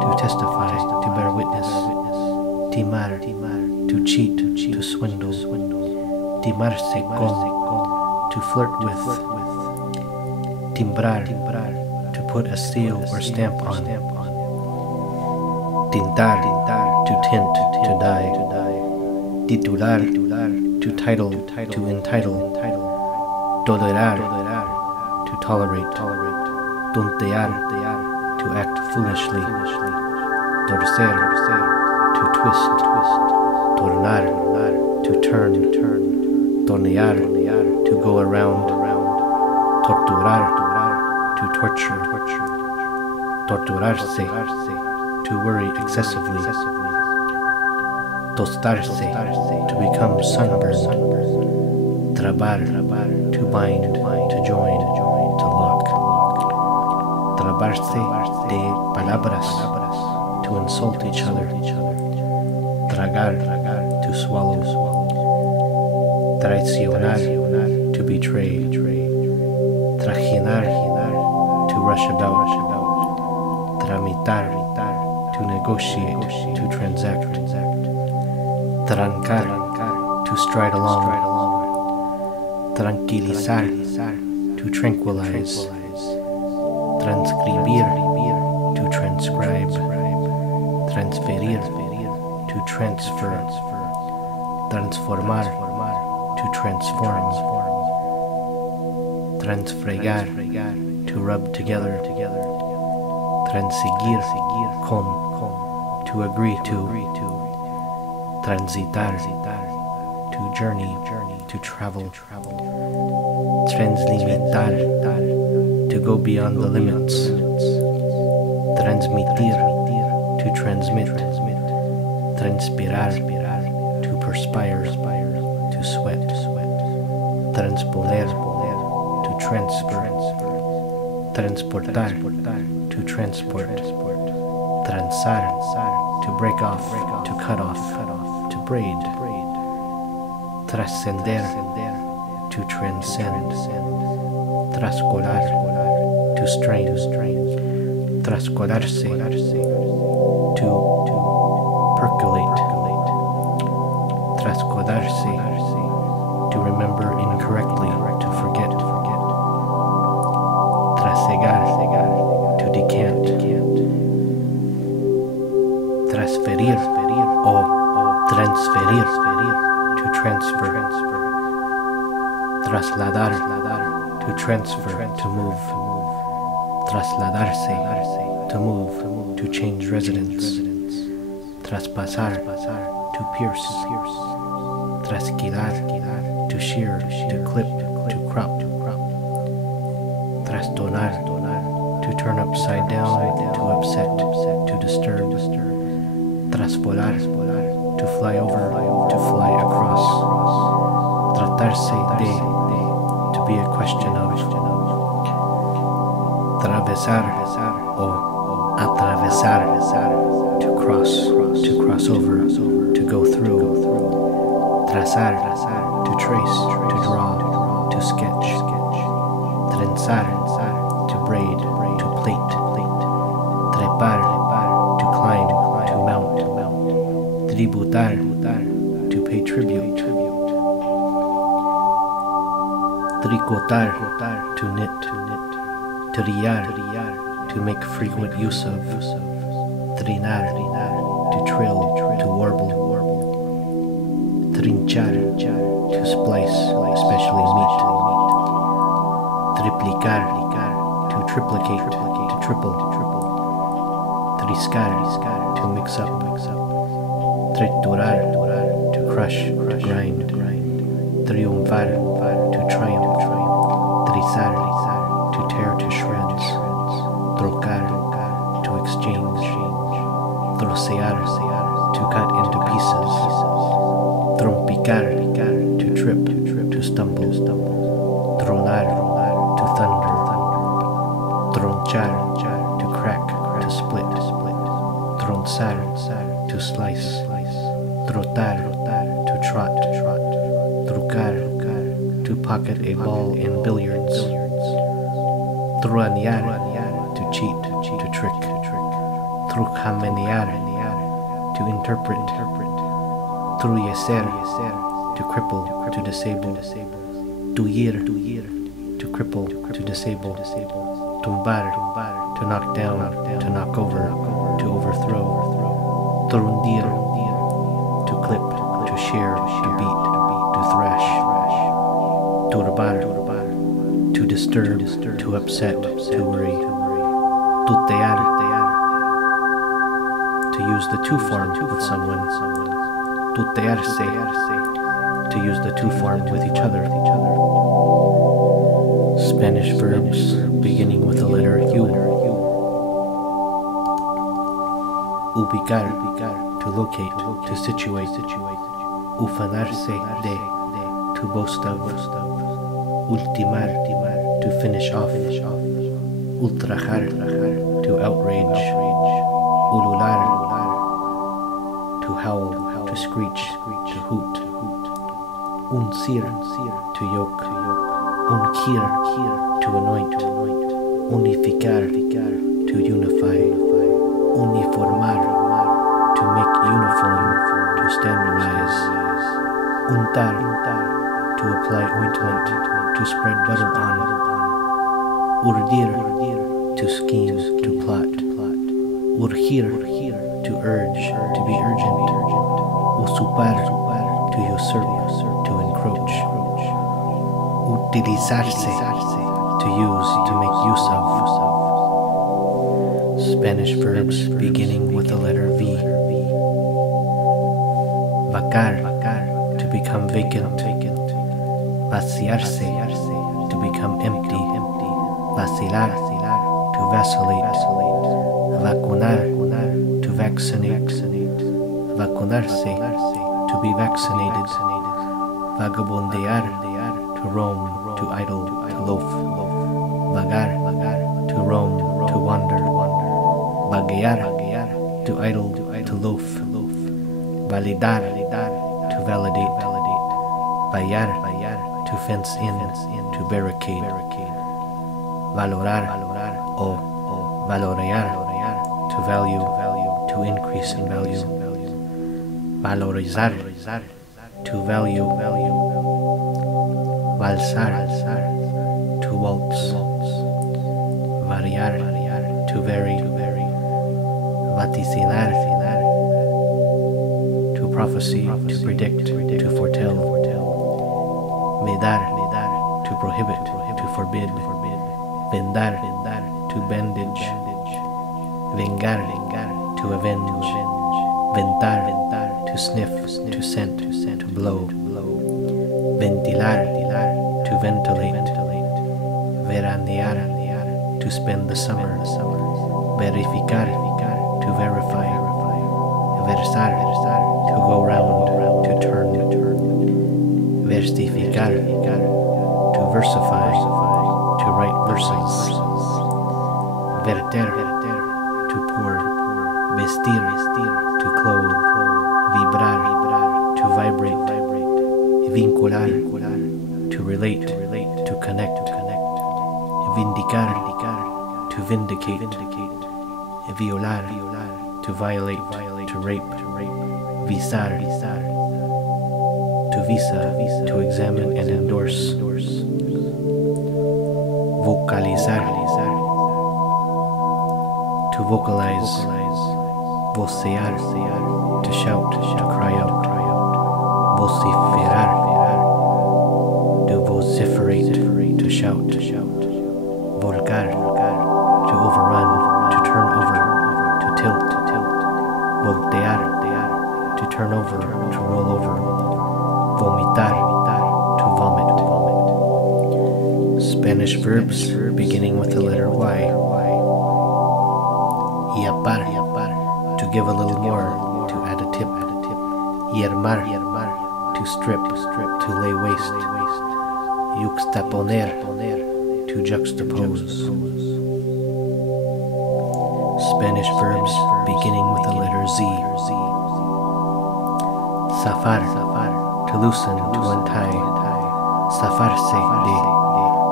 to testify, to bear witness, timar, to cheat, to swindle, timarse con, to flirt with, timbrar, to put a seal or stamp on, tintar, to tint, to dye, titular, to title, to entitle, tolerar, to tolerate, tontear, to act foolishly, torcer, to twist, tornar, to turn, tornear, to go around, torturar, to torture, torturarse, to worry excessively, tostarse, to become sunburned, trabar, to bind, to join, to lock. Trabarse de palabras, to insult each other. Tragar, to swallow. Traicionar, to betray. Trajinar, to rush about. Tramitar, to negotiate, to transact. Trancar, to stride along. Tranquilizar, to tranquilize. Transcribir, to transcribe. Transferir, to transfer. Transformar, to transform. Transfregar, to rub together. Transigir, con, to agree to. Transitar, to journey, to travel. Translimitar, to go beyond the limits. Transmitir, to transmit. Transpirar, to perspire, to sweat. Transponer, to transfer. Transportar, to transport. Transar, to break off, to cut off, to braid. Trascender, to transcend. Trascolar, to strain. Trascolarse, to percolate. Trascolarse, to remember incorrectly, to forget. Trasegar, to decant. Transferir, o transferir, to transfer. Trasladar, to transfer, to move. Trasladarse, to move, to change residence. Traspasar, to pierce. Trasquilar, to shear, to clip, to crop. Trastonar, to turn upside down, to upset, to disturb. Trasvolar, to fly over, to fly across. Tratarse de, to be a question of. Atravesar, o atravesar, to cross over, to go through. Trazar, to trace, to draw, to sketch. Trenzar, to braid, to plait. Trepar, to climb, to mount. Tributar, to pay tribute. Tricotar, to knit. Triar, to make frequent use of. Trinar, to trill, to warble. Trinchar, to splice, especially meat. Triplicar, to triplicate, to triple. Triscar, to mix up. Triturar, to crush, to grind. Triunfar, to triumph. Trisar, to tear to shreds. Trocar, to exchange. Trocear, to cut into pieces. Trompicar, to trip, to stumble. Tronar, to thunder. Tronchar, to crack, to split. Tronzar, to slice. Trotar, to trot. Trucar, to pocket a ball in billiards. Truanear, to cheat, to trick. Trucamenear, to interpret. Truyeser, to cripple, to disable. Tuir, to cripple, to disable. Tumbar, to knock down, to knock over, to overthrow. Trundir, to clip, to shear, to beat, to thrash. Turbar, to disturb, to upset, to worry. Tutear, to use the to form with someone. Tutearse, to use the to form with each other. Spanish verbs beginning with the letter U. Ubicar, to locate, to situate. Ufanarse de, to boast of. ultimar, to finish off, ultrajar, to outrage, ulular, to howl, to screech, to hoot, uncir, to yoke, unkir, to anoint, unificar, to unify, uniformar, to make uniform, to standardize, untar, to apply ointment, to spread butter on, urdir, to scheme, to plot, urgir, to urge, to be urgent, usupar, to usurp, to encroach, utilizarse, to use, to make use of. Spanish verbs beginning with the letter V. Vacar, to become vacant. Vaciarse, to become empty. Vacilar, to vacillate. Vacunar, to vaccinate. Vacunarse, to be vaccinated. Vagabundear, to roam, to idle, to loaf. Vagar, to roam, to wander. Vaguear, to idle, to loaf. Validar, to validate. Vallar, to fence in, to barricade. Valorar, o valorear, to value, to increase in value. Valorizar, to value. Valsar, to waltz. Variar, to vary. Vaticinar, to prophecy, to predict, to foretell. Vedar, to prohibit, to forbid. Vendar, to bandage. Vengar, to avenge. Ventar, to sniff, to scent, to blow. Ventilar, to ventilate. Veranear, to spend the summer. Verificar, to verify. Versar, to go round, to turn. Versificar, to versify, to write verses. Verter, to pour. Vestir, to clothe. Vibrar, to vibrate. Vincular, to relate, to connect. Vindicar, to vindicate. Violar, to violate, to rape. Visar, to visa, to examine and endorse. Vocalizar, to vocalize. Vocear, to shout, to cry out. Vociferar, to vociferate, to shout. Volcar, to overrun, to turn over, to tilt. Voltear, to turn over, to roll over. Vomitar, to vomit. Spanish verbs beginning with the letter Y. Yapar, to give a little more, to add a tip. Yermar, to strip, to lay waste. Yuxtaponer, to juxtapose. Spanish verbs beginning with the letter Z. Zafar, to loosen, to untie. Zafarse de,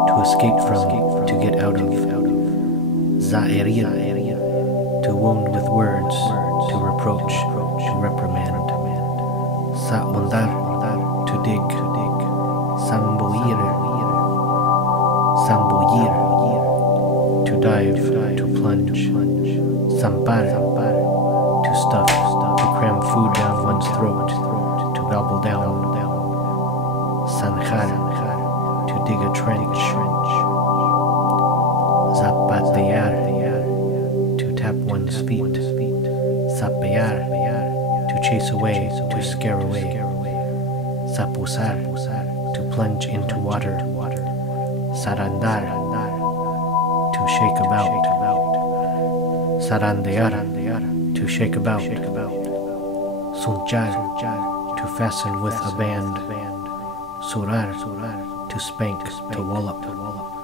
to escape from, to get out of. Zaerir, to wound with words, to reproach, to reprimand. Saundar, to dig. Samboir, to dive, to plunge. Sampar, to stuff, to cram food down one's throat, to gobble down. Zanjar, to dig a trench. Zapatear, to tap one's feet. Sapear, to chase away, to scare away. Sapusar, to plunge into water. Sarandar, to shake about. Sarandear, to shake about. Sunchar, to fasten with a band. Surar, to to spank, to wallop.